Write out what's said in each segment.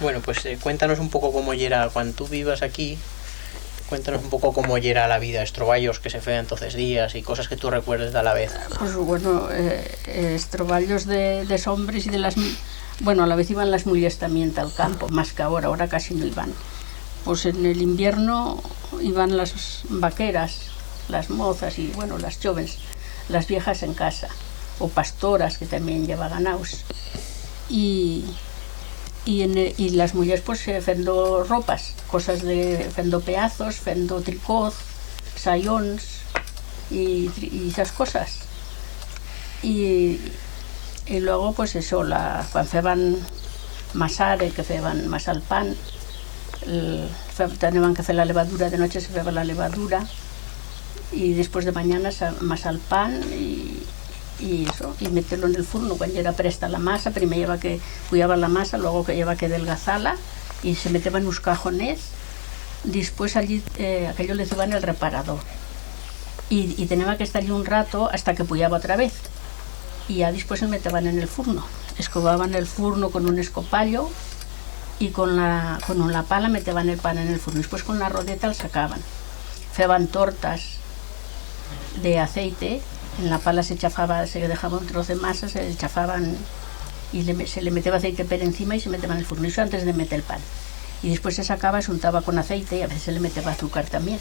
Bueno, pues cuéntanos un poco cómo era cuando tú vivas aquí. Cuéntanos un poco cómo era la vida, estroballos que se fean entonces días y cosas que tú recuerdes de a la vez. Pues bueno, estroballos de hombres y de las... Bueno, a la vez iban las mujeres también al campo, más que ahora casi no iban. Pues en el invierno iban las vaqueras, las mozas y bueno, las jóvenes, las viejas en casa, o pastoras que también llevaban ganaus. Y las mujeres pues fendo ropas, cosas de fendo pedazos, fendo tricoz, sayons y esas cosas. Y luego pues eso, cuando feban masare, que feban masar pan, tenían que hacer la levadura, de noche se feba la levadura y después de mañana masar pan y eso, y meterlo en el furno cuando era presta la masa. Primero lleva que cuidaba la masa, luego que lleva que adelgazarla y se meteba en unos cajones. Después allí aquello le llevaban el reparador y tenía que estar allí un rato hasta que puyaba otra vez y ya después se meteban en el furno, escobaban el furno con un escopallo y con la pala meteban el pan en el furno. Después con la rodeta lo sacaban, feban tortas de aceite. En la pala se dejaba un trozo de masa, se chafaban y se le metía aceite por encima y se metía en el furno, eso antes de meter el pan. Y después se sacaba, se untaba con aceite y a veces se le metía azúcar también.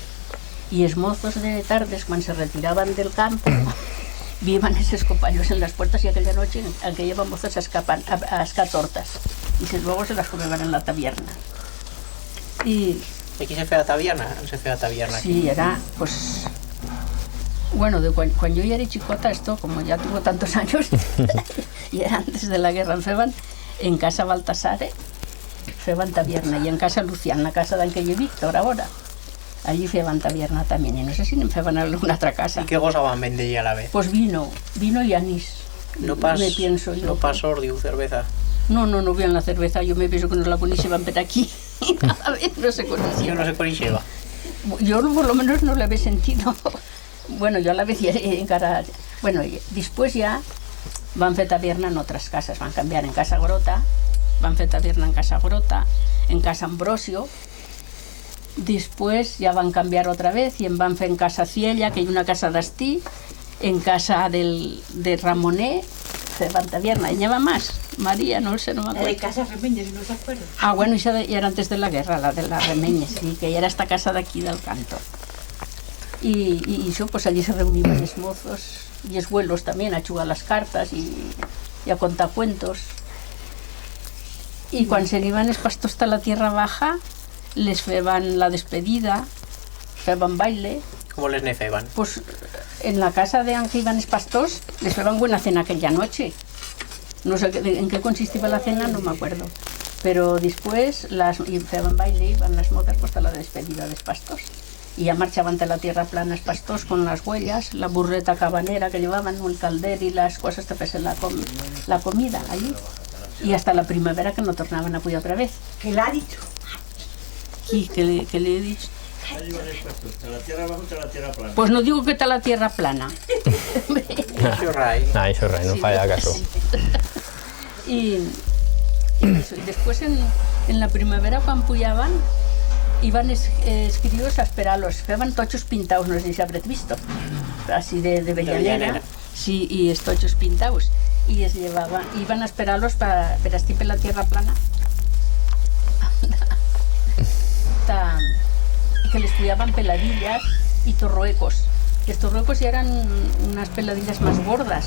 Y los mozos de tardes, cuando se retiraban del campo, vivían esos copallos en las puertas y aquella noche, aquellos mozos a escar tortas y luego se las comían en la taberna. ¿Y aquí se fue a taberna? ¿Se fue a taberna? Sí, era pues... Bueno, cuando yo ya era chicota, esto, como ya tuvo tantos años, y era antes de la guerra, feban en casa Baltasare, feban taberna, y en casa Lucián, la casa de que yo Víctor ahora. Allí feban taberna también, y no sé si me feban alguna otra casa. ¿Y qué gozaban vender ya a la vez? Pues vino y anís. No pas, me pienso yo. No pas ordio, cerveza. No vean la cerveza, yo me pienso que no la conocían por aquí. A ver, no se conocía. Yo no se conocía. Yo por lo menos no la había sentido. Bueno, yo a la vez encara... Bueno, después ya van a fer taberna en otras casas, van a cambiar en Casa Grota, van a fer taberna en Casa Grota, en Casa Ambrosio, después ya van a cambiar otra vez y van a fer en Casa Ciella, que hay una casa d'Astí, en casa de Ramoné, van taberna, y lleva más, María, no sé, no me acuerdo. De Casa Remeñes, ¿no te acuerdas? Ah, bueno, esa ya era antes de la guerra, la de las Remeñes, sí, que ya era esta casa de aquí del canto. Y eso, pues allí se reunían los mozos y los abuelos también a jugar las cartas y a contar cuentos. Y cuando se iban los pastors hasta la tierra baja, les feban la despedida, feban baile. ¿Cómo les nefeban? Pues en la casa de en que iban los pastors, les feban buena cena aquella noche. No sé en qué consistía la cena, no me acuerdo. Pero después feban baile, iban las mozas pues, hasta la despedida de los pastors. Y ya marchaban de la tierra plana los pastors con las huellas, la burreta cabanera que llevaban, el calder y las cosas para hacer la comida allí. Y hasta la primavera que no tornaban a pujar otra vez. ¿Qué le ha dicho? ¿Y qué le he dicho? ¿Está la tierra abajo o está la tierra plana? Pues no digo que está la tierra plana. Això rai. No, eso rai, no Sí, falla caso. Y después en la primavera cuando pujaban, iban escribos a esperarlos, feban tochos pintados, no sé si habréis visto, así de vellanera, sí, y tochos pintados, y iban a esperarlos para estar la tierra plana, que les cuidaban peladillas y torruecos. Los torruecos ya eran unas peladillas más gordas,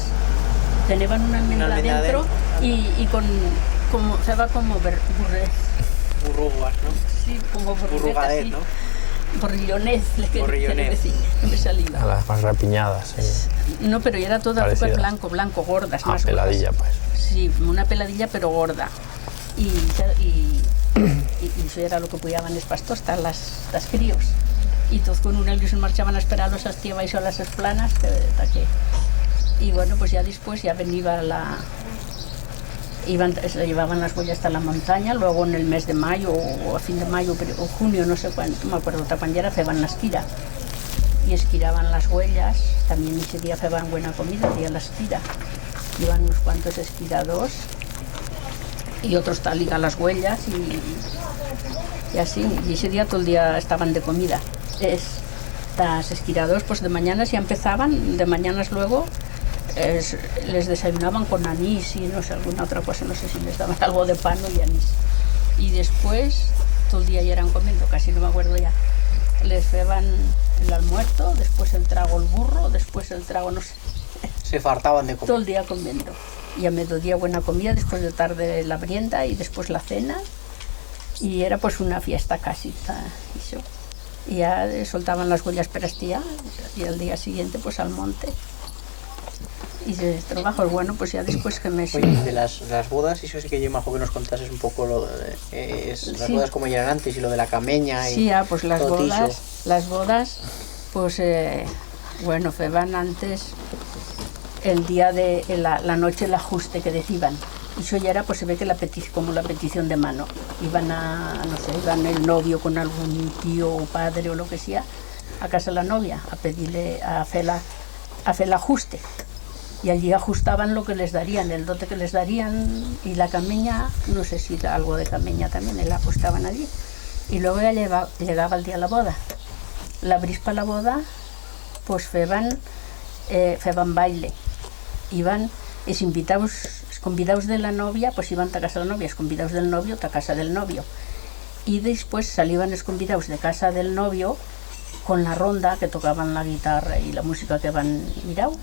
tenían una almendra dentro y como Burrugas, ¿no? sí, como Burrugadet, sí. ¿no? Borrillonez, Borrillonez. no me salía. A las más rapiñadas. No, pero ya era todo azúcar blanco, gordas, más peladilla, gordas. pues. Sí, una peladilla pero gorda. Y eso era lo que cuidaban los pastors, las críos. Y todos con un ellos se marchaban a esperarlos a tierra y a las planas. Y bueno, pues ya después ya venía se llevaban las huellas hasta la montaña, luego en el mes de mayo o a fin de mayo o junio, no sé cuándo, no me acuerdo, cuando ya feban la esquira y esquiraban las huellas, también ese día feban buena comida, el día de la esquira, iban unos cuantos esquirados y otros tal ligar las huellas y así. Y ese día todo el día estaban de comida. Estas esquiradores pues de mañanas ya empezaban, de mañanas luego les desayunaban con anís y no sé, alguna otra cosa, no sé si les daban algo de pan y anís. Y después todo el día ya eran comiendo, casi no me acuerdo ya. Les feban el almuerzo, después el trago el burro, después el trago no sé. Se fartaban de comer. Todo el día comiendo. Y a mediodía buena comida, después de tarde la merienda y después la cena. Y era pues una fiesta casi. Y ya soltaban las huellas para estíar y al día siguiente pues al monte. Y de trabajo bueno, pues ya después que me... Oye, de las bodas, eso sí que yo mejor que nos contases un poco las bodas como eran antes y lo de la cameña y sí, pues las todo bodas, pues bueno, feban antes el día de la noche el ajuste que decían. Y eso ya era, pues se ve que como la petición de mano. Iban iban el novio con algún tío o padre o lo que sea a casa de la novia a pedirle, a hacer el ajuste. Y allí ajustaban lo que les darían, el dote que les darían y la cameña, no sé si algo de cameña también, la ajustaban allí. Y luego ya llegaba el día de la boda. La brispa la boda, pues feban baile. Iban, los convidados de la novia, pues iban a casa de la novia, los convidados del novio a casa del novio. Y después salían los convidados de casa del novio con la ronda, que tocaban la guitarra y la música que van mirado.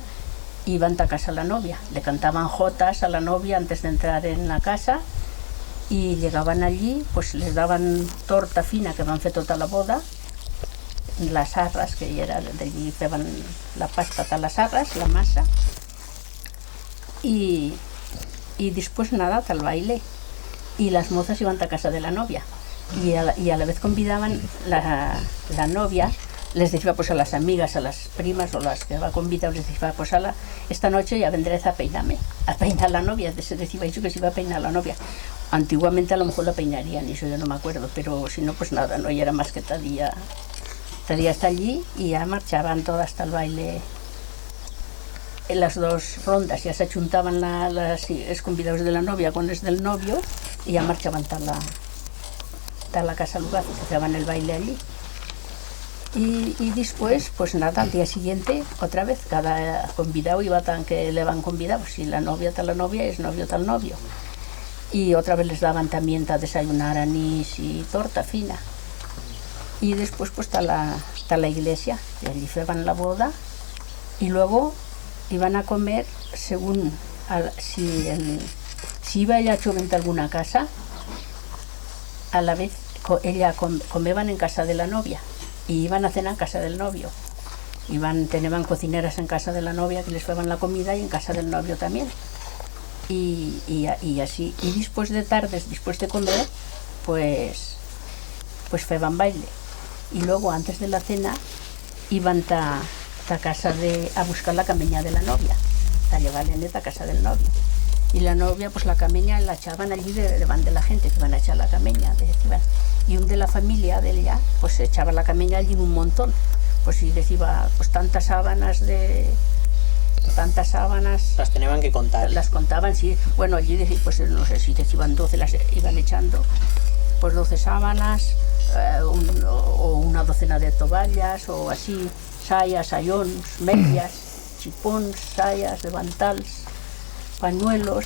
Iban a casa de la novia, le cantaban jotas a la novia antes de entrar en la casa y llegaban allí, pues les daban torta fina que van a hacer toda la boda, las arras, que era de allí feban la pasta para las arras, la masa, y después nada, tal baile. Y las mozas iban a casa de la novia y a la vez convidaban la novia. Les decía pues a las amigas, a las primas o las que va convidado, les decía pues esta noche ya vendré a peinarme, a peinar la novia. Se decía eso que se iba a peinar la novia. Antiguamente a lo mejor la peinarían, y eso yo no me acuerdo, pero si no pues nada, no, y era más que tal día hasta allí y ya marchaban todas hasta el baile. En las dos rondas ya se achuntaban los convidados de la novia con los del novio y ya marchaban a la casa lugar, que hacían el baile allí. Y después, pues nada, al día siguiente, otra vez, cada convidado iba tan que le van convidados. Si la novia tal la novia, es novio tal novio. Y otra vez les daban también a desayunar anís y torta fina. Y después, pues está la iglesia, y allí hacían la boda. Y luego iban a comer según si iba ella a chovente a alguna casa, a la vez ella comeban en casa de la novia. Y iban a cenar en casa del novio. Tenían cocineras en casa de la novia que les llevaban la comida y en casa del novio también. Y así. Y después de tardes, después de comer, pues feban baile. Y luego, antes de la cena, iban a casa a buscar la cameña de la novia, a llevarle a casa del novio. Y la novia, pues la cameña la echaban allí de la gente que iban a echar la cameña. Y un de la familia de ella, pues echaba la cameña allí un montón. Pues y decía, pues tantas sábanas. Las tenían que contar. Las contaban, sí. Bueno, allí decía, pues no sé si decían 12, las iban echando. Pues 12 sábanas, o una docena de tovallas, o así, sayas, sayons, medias, chipons, sayas, davantals, pañuelos.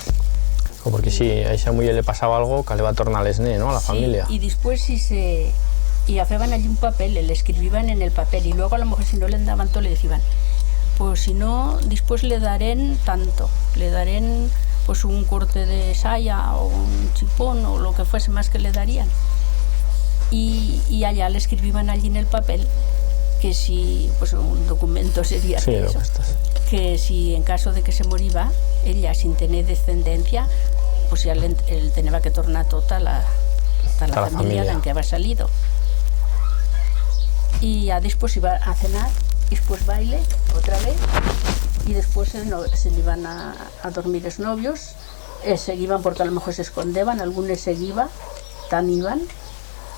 Porque si a esa mujer le pasaba algo, que le va a tornar l'esné, ¿no? A la familia. Y después y hacían allí un papel, le escribían en el papel y luego a lo mejor si no le daban todo le decían, pues si no, después le darán tanto, le darán pues un corte de saya o un chipón o lo que fuese más que le darían. Y allá le escribían allí en el papel que si, pues un documento sería sí, eso, que si en caso de que se moría ella sin tener descendencia, pues ya él tenía que tornar toda la familia en que había salido. Y ya después iba a cenar, después baile otra vez y después se iban a dormir los novios, seguían porque a lo mejor se escondían, algunos seguían, tan iban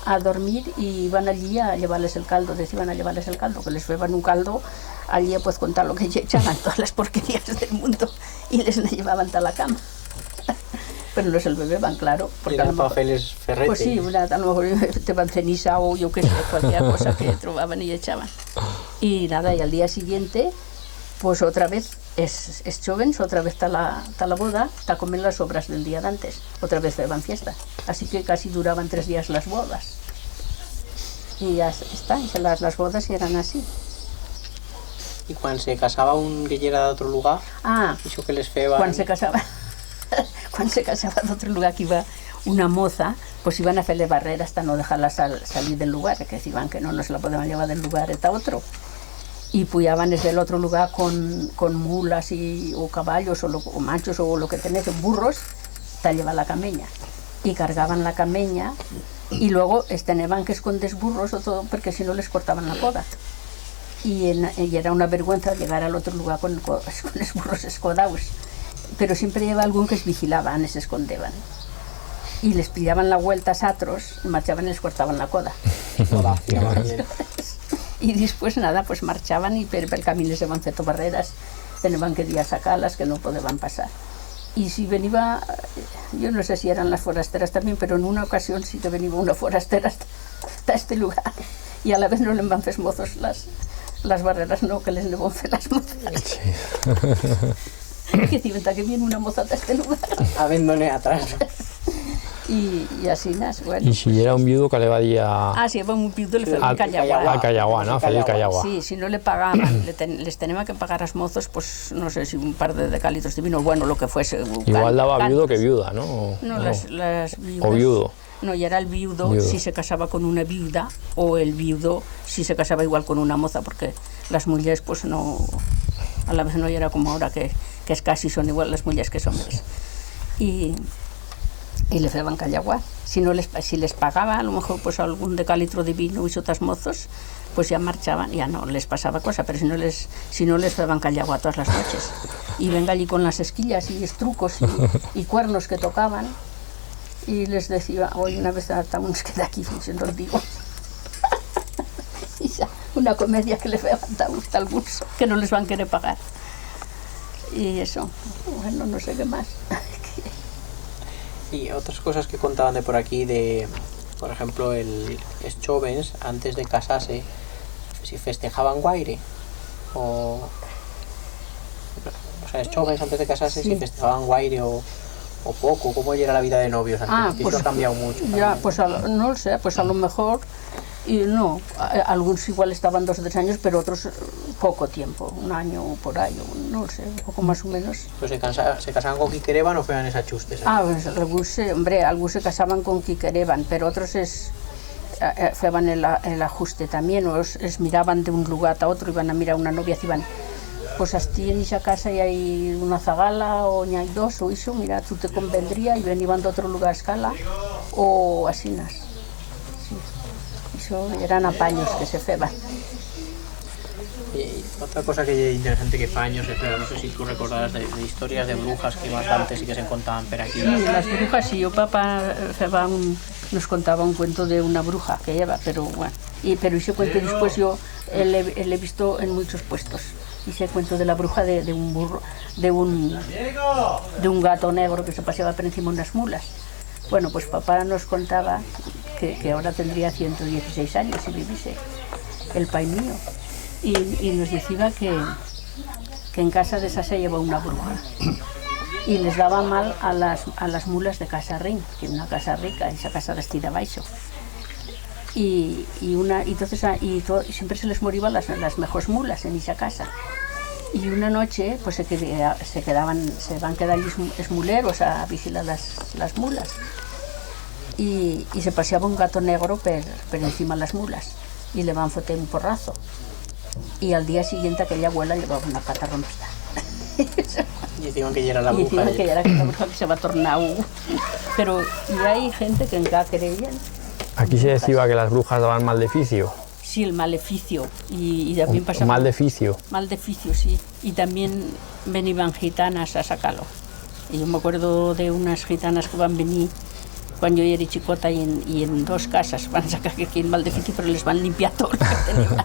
a dormir y iban allí a llevarles el caldo, decían a llevarles el caldo, que les llevaban un caldo allí pues contar lo que echaban, todas las porquerías del mundo y les llevaban a la cama. pero no se lo bebeban, claro. Porque a Eran lo mejor- papeles ferrete. Pues sí, a lo mejor te van ceniza o yo qué sé, cualquier cosa que trobaban y echaban. Y nada, y al día siguiente, pues otra vez es jóvenes, otra vez está la boda, está a comer las sobras del día de antes, otra vez beban fiesta. Así que casi duraban 3 días las bodas. Y ya está, y las bodas eran así. I quan se casava un que era d'altre lugar, Ah, això que les feien... cuando se casaba, cuando se casaba de otro lugar que iba una moza, pues iban a hacerle barrera hasta no dejarla salir del lugar, que decían que no se la podían llevar del lugar a otro. Y puyaban desde el otro lugar con mulas o caballos o machos o lo que tenés, burros, hasta llevar la cameña. Y cargaban la cameña y luego tenían que esconder burros o todo porque si no les cortaban la coda. Y era una vergüenza llegar al otro lugar con los burros escodados. Pero siempre llevaba algún que les vigilaban y se escondían. Y les pillaban la vuelta a atros, marchaban y les cortaban la coda. Toda, fiaven gent. Y después nada, pues marchaban y por el camino se van haciendo barreras, tenían que ir a sacarlas que no podían pasar. Y si venía, yo no sé si eran las forasteras también, pero en una ocasión sí que venía una forastera hasta este lugar. Y a la vez no les van a hacer mozos las barreras, no, que les van a hacer las mozas. Que si ven que viene una moza hasta este lugar. Havent-ne atrás. Y así, bueno. I si era un viudo que le va dir a... Ah, si iba un viudo le feia a un callaguà. Callaguà, no? A fer el Callaguà. Sí, si no le pagaban, les tenían que pagar a los mozos, pues no sé si un par de decalitros de vino, bueno, lo que fuese. Igual daba viudo que cantos. viuda, ¿no? O- No, o- las viudas. O viudo. No, y era el viudo, Viudo. si se casaba con una viuda, o el viudo si se casaba igual con una moza, porque las mujeres, pues no, a la vez no era como ahora, que es casi son igual las mujeres que son hombres. Y le feban callaguà. Si les pagaba, a lo mejor pues algún decalitro de vino y otras mozos, pues ya marchaban, ya no les pasaba cosa, pero si no les feban callaguà todas las noches. Y venga allí con las esquillas y estrucos y cuernos que tocaban, y les decía, hoy una vez hasta uns queda aquí, si no os digo. Y ya, una comedia que les feban a algunos, que no les van a querer pagar. Y eso, bueno, no sé qué más. Y otras cosas que contaban de por aquí, por ejemplo, los jóvenes, antes de casarse, si festejaban guaire, o sea, los jóvenes antes de casarse, Sí. si festejaban guaire o poco, ¿cómo era la vida de novios antes? Ah, Que pues, eso ha cambiado mucho. Ya, también. pues no lo sé, pues a lo mejor, y no, algunos igual estaban 2 o 3 años, pero otros poco tiempo, 1 año o por ahí, no lo sé, un poco más o menos. Pues se casaban con qui quereban o fean esas chustes. Pues algunos se casaban con qui quereban, pero otros feban el ajuste también, o es miraban de un lugar a otro, iban a mirar una novia, iban, pues así en esa casa y hay una zagala o ni hay 2 o eso, mira, tú te convendría y venían de otro lugar a escala o así. Sí. Eso eran apaños que se feban. Y otra cosa que es interesante que fa años, pero no sé si tú recordarás de historias de brujas que más antes y que se contaban por aquí. Sí, las brujas, sí, yo papá nos contaba un cuento de una bruja que lleva, pero bueno, pero ese cuento después yo le he visto en muchos puestos. Ese cuento de la bruja de un burro, de un gato negro que se paseaba por encima de unas mulas. Bueno, pues papá nos contaba que ahora tendría 116 años si viviese, el pai mío, y nos decía que en casa de esa se llevaba una bruja y les daba mal a las mulas de Casa Rin, que era una casa rica, esa casa vestida baixo. Y siempre se les morían las mejores mulas en esa casa. Y una noche pues se van a quedar los muleros a vigilar las mulas. Y se paseaba un gato negro por encima de las mulas y le van a foter un porrazo. Y al día siguiente aquella abuela llevaba una pata rompida. Y decían que ya era la Y bruja. decían que ya era la bruja que se va a tornar. Pero ya hay gente que encara creían. Aquí se decía que las brujas daban maleficio. Sí, el maleficio. Y también pasaba. Maleficio. Maleficio, sí. Y también venían gitanas a sacarlo. Y yo me acuerdo de unas gitanas que van a venir cuando yo era chicota y en 2 casas van a sacar aquí el maleficio, pero les van a limpiar todo lo que tenían.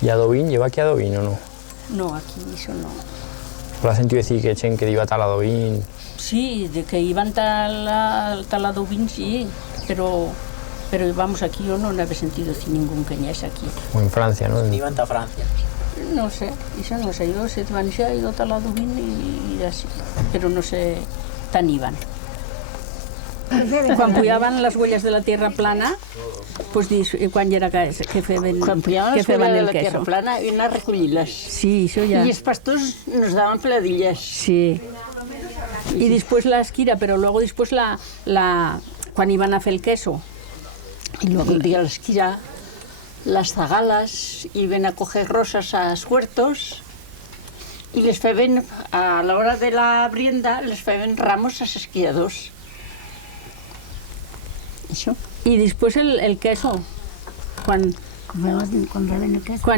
¿Y adovín? ¿Lleva aquí adovín o no? No, aquí eso no. Tu l'has sentit dir que hi ha gent que diu a Taladovin? Sí, de que iban taladovin, sí, pero vamos, aquí yo no había sentido ningún queñés aquí. O en Francia, no? Iban a Francia. No sé, eso no sé, yo sé, van a ido taladovin y así, pero no sé, tan iban. Quan pujaven les huelles de la tierra plana, pues, quan era que feien Quan pujaven les feien huelles de el la tierra queso. plana i anar a recollir-les. Sí, això ja. I els pastors nos daban peladillas. Sí. Y después la esquira, pero luego después cuando iban a hacer el queso. Y luego el día de la esquira, las zagalas iban a coger rosas a huertos y les feien, a la hora de la brienda, les feien ramos a esquiadors. Això. Y después el queso, cuando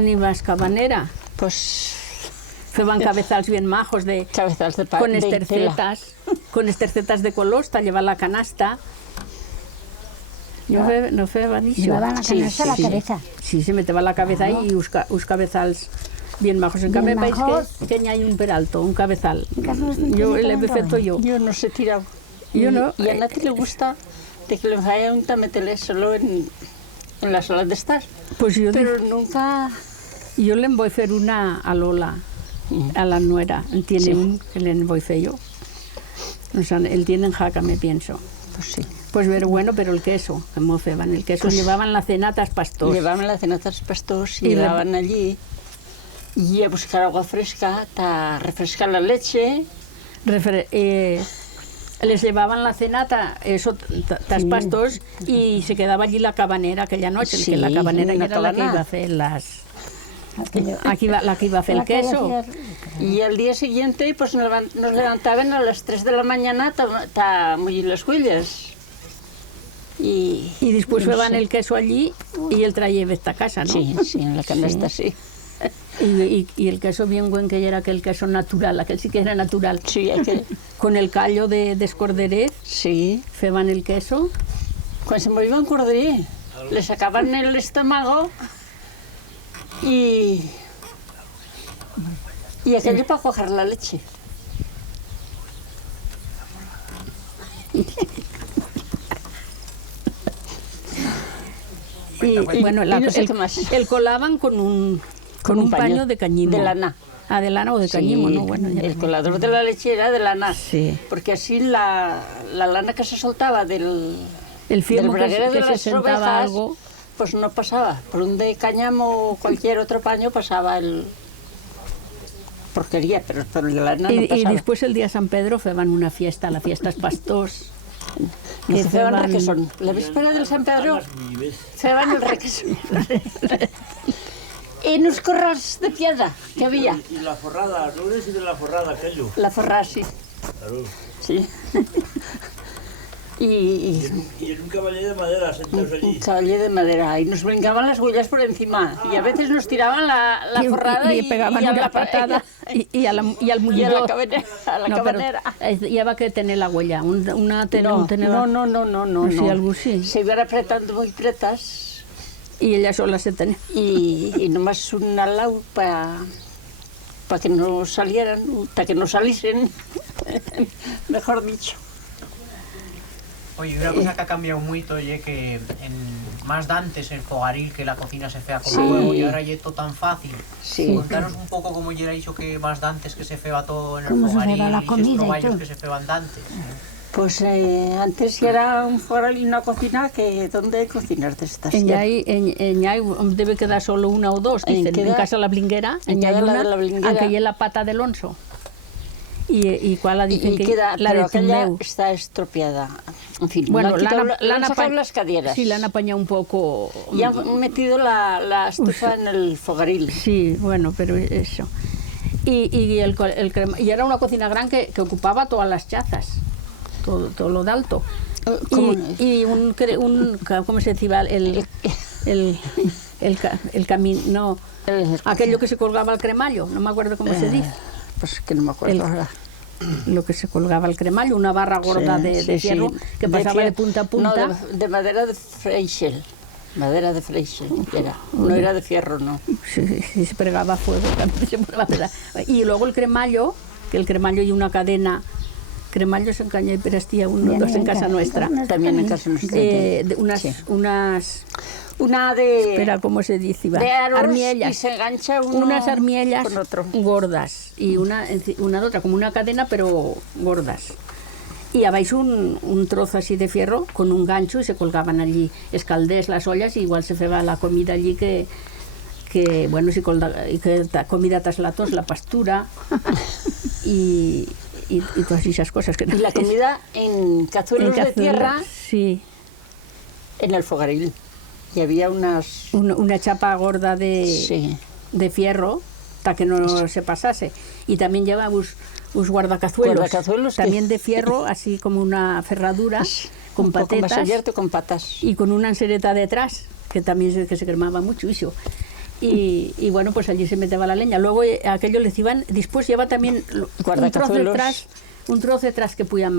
ibas cabanera, Pues feban cabezals bien majos de cabezals de pan con de tela. con estercetas de colors, llevar la canasta. No feban això. Llevaban la canasta a la cabeza. Sí, se meteba la cabeza y us cabezals bien majos. En cambio, Bien país majos. que hay un peralto, un cabezal. Yo le he feito yo. Yo no sé tirar. Yo no. Y a Nati le gusta de que le vaya un tametele solo en la sala de estar. Pues yo Pero nunca... yo le voy a hacer una a Lola, a la nuera. Tiene Sí. un que le voy a hacer yo. O sea, él tiene en jaca, me pienso. Pues sí. Pues pero bueno, pero el queso, que mofeban el queso, Pues llevaban la cenata pastos. Llevaban la cenata als pastors Y y la- llevaban allí y a buscar agua fresca, a refrescar la leche. Les llevaban la cenata, eso, tas pastos, y se quedaba allí la cabanera aquella noche, Sí, que la cabanera una era la que cabana. iba a hacer la que iba a hacer el queso. Y al día siguiente pues nos levantaban a las 3 de la mañana a mullir las huellas. Y después no llevaban sé. el queso allí y él traía esta casa, ¿no? Sí, sí, en la canasta sí. Y el queso bien buen que era aquel queso natural, aquel sí que era natural. Sí, aquel. Con el callo de escorderez, Sí. feban el queso. Cuando se movían corderí, le sacaban el estómago y aquello para cuajar la leche. Y bueno, y no sé qué más. el colaban con un paño de cañimo. De lana. Ah, de lana o de cañimo, ¿no? Bueno, ya el colador de la leche era de lana. Sí. Porque así la lana que se soltaba del fiemo que braguero de se las sentaba ovejas, algo. pues no pasaba. Por un de cáñamo o cualquier otro paño pasaba el porquería, pero por la lana no Y pasaba. después el día San Pedro feban una fiesta, la fiesta es pastors. No que se feban feban- requesón. La víspera del San Pedro feban el requesón. En unos corrals de piedra que había. Y la forrada, no les de la forrada aquello. La forrada, sí. Claro. Sí. y Y en un caballero de madera sentados un allí. caballero de madera. Y nos brincaban las huellas por encima. Y a veces nos tiraban la forrada y pegaban a una la patada y al y a mullidor. la cabanera. A la No, pero cabanera. lleva que tener la huella, una No, teneba. no. Sí, algo sí. Se iban apretando muy pretas Y ella sola se tenía. y nomás un alau para que no salieran, para que no saliesen, mejor dicho. Oye, una cosa que ha cambiado mucho, oye, que más d'antes el fogaril, que la cocina se fea con Sí. fuego, y ahora ya todo tan fácil. Sí. Contaros un poco cómo ya era dicho que más d'antes que se feba todo en el Cómo se fogaril, feba la y comida y estroballos todo. que se feban d'antes. Pues antes era un foral y una cocina que ¿dónde cocinar de estas? En Ñay debe quedar solo una o dos, dicen. En casa la blinguera, en en Ñay queda la una, de la blinguera. aunque ya la pata del onso. Y cuál la dicen Y que queda, la pero de aquella Tumbeu. está estropeada. En fin, Bueno, le han la han sacado apa- las caderas. Sí, la han apañado un poco. Y han metido la estufa en el fogaril. Sí, bueno, pero eso. Y era una cocina gran que ocupaba todas las chazas, todo lo de alto. ¿Cómo? Y ¿cómo se decía? El camino, no, aquello que se colgaba al cremallo, no me acuerdo cómo se dice. Pues que no me acuerdo ahora. Lo que se colgaba al cremallo, una barra gorda Sí, de sí, fierro sí. que pasaba de fier- punta a punta. No, de madera de Freixel. Madera de Freixel era. No era de fierro, no. Sí, se pregaba fuego. También se pregaba. Y luego el cremallo que el cremallo y una cadena. Cremallos en Caña y Perastía, dos en casa nuestra. También en casa nuestra. Una de... Espera, ¿cómo se dice? De aros armiellas. Y se engancha unas armiellas con otro. Gordas y una de otra, como una cadena, pero gordas. Y habéis un trozo así de fierro con un gancho y se colgaban allí escaldés las ollas y igual se feba la comida allí que bueno, si comida tras la tos, la pastura y todas esas cosas. Y la comida en cazuelos de tierra, sí, en el fogaril. Y había una chapa gorda de fierro para que no se pasase. Y también lleva guardacazuelos también de fierro, así como una ferradura con patetas. Más abierto, con patas. Y con una ansereta detrás, que también se cremaba mucho eso. Y bueno, pues allí se metía la leña. Luego aquello les iban, después lleva también un trozo detrás que puya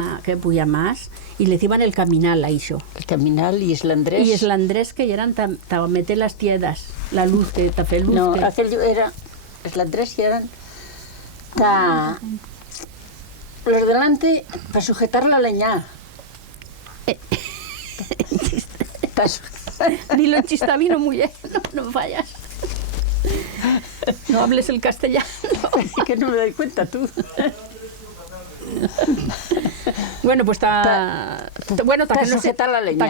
más y le iban el caminal a eso. El caminal y eslandrés. Y eslandrés que eran para meter las tiedas, la luz que tafe luz. No, aquello era eslandrés y eran los delante para sujetar la leña. Dilo en chistavino, mujer, no fallas. No hables el castellano. Que no me doy cuenta tú. Bueno, pues para que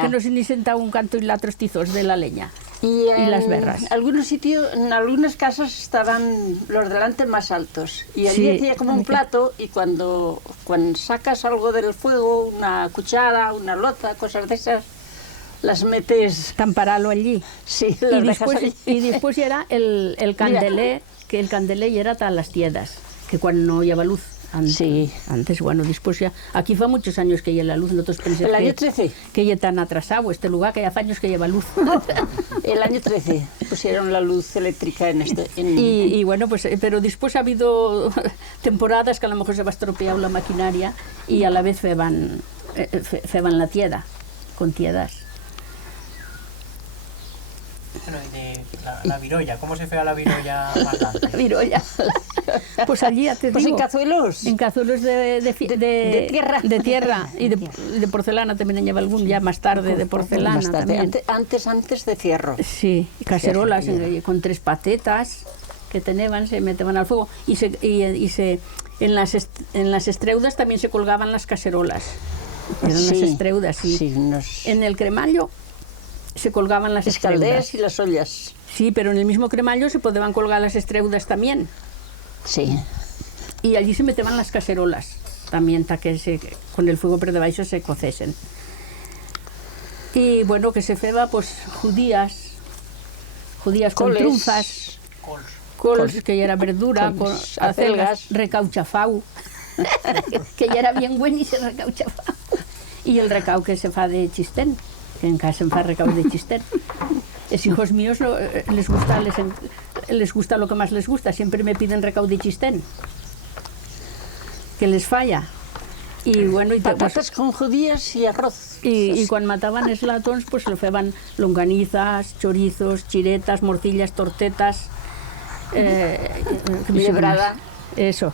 no se ni senta un canto y latros tizos de la leña y las berras. En algunos sitios, en algunas casas estaban los delante más altos y allí hacía como un plato y cuando sacas algo del fuego, una cuchara, una lota, cosas de esas, las metes... Tamparalo allí. Sí, y después era el candelé, que el candelé ya era para las tiedas, que cuando no lleva luz. Antes, bueno, después ya... Aquí fue muchos años que lleva la luz, nosotros pensamos el año 13. Que ya tan atrasado este lugar, que ya hace años que lleva luz. El año 13 pusieron la luz eléctrica en este... Y bueno, pues, pero después ha habido temporadas que a lo mejor se va estropeado la maquinaria y a la vez feban la tieda, con tiedas. Bueno, y de la virolla, ¿cómo se fea la virolla más grande? La virolla. Pues allí ya te digo. En cazuelos. En cazuelos de tierra y de porcelana también lleva algún, ya más tarde de porcelana también. Antes de fierro. Sí, cacerolas con 3 patetas que tenían, se metían al fuego y en las estreudas también se colgaban las cacerolas. Eran las estreudas, sí. En el cremallo se colgaban las escaldés y las ollas. Sí, pero en el mismo cremallo se podían colgar las estreudas también. Sí. Y allí se metían las cacerolas también para que con el fuego por debajo se cocesen. Y bueno, que se feba pues judías con trunfas, cols que ya era verdura, con acelgas, recauchafau, que ya era bien bueno y se recauchafau. Y el recau que se fa de chistén, que en casa se fa recau de chistén. Los hijos míos les gusta lo que más les gusta, siempre me piden recau de chistén, que les falla. Y bueno, patatas con judías y arroz. Y cuando mataban es latons, pues le feban longanizas, chorizos, chiretas, morcillas, tortetas, llebrada. Eso,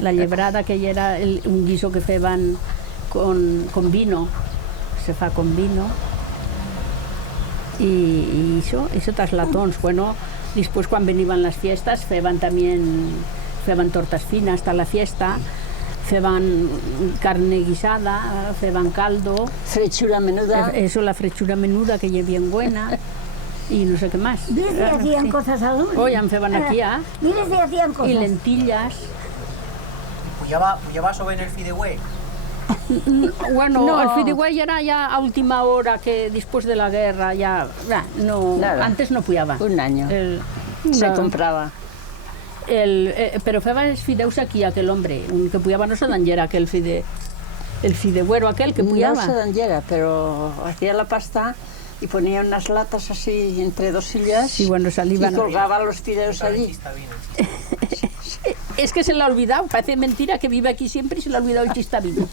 la llebrada, que ya era un guiso que feban con vino, se fa con vino. Y eso tras latons. Bueno, después cuando venían las fiestas feban tortas finas hasta la fiesta, feban carne guisada, feban caldo, frechura menuda, eso, la frechura menuda, que es bien buena, y no sé qué más. Diles que hacían cosas adultas. Hoy feban aquí, Diles que hacían cosas. Y lentillas. ¿Puyaba sobre el fideué? Bueno, no. El fideué era ya a última hora, que después de la guerra ya no, antes no puyaba. Un año se compraba. Pero feba els fideus aquí aquel hombre, un que puyaba no se danllera, que el fideuero aquel que puyaba. No se danllera, pero hacía la pasta y ponía unas latas así entre 2 sillas, y bueno, salían, y colgaba los fideos allí. Es que se le ha olvidado, parece mentira que vive aquí siempre y se le ha olvidado el chistavino.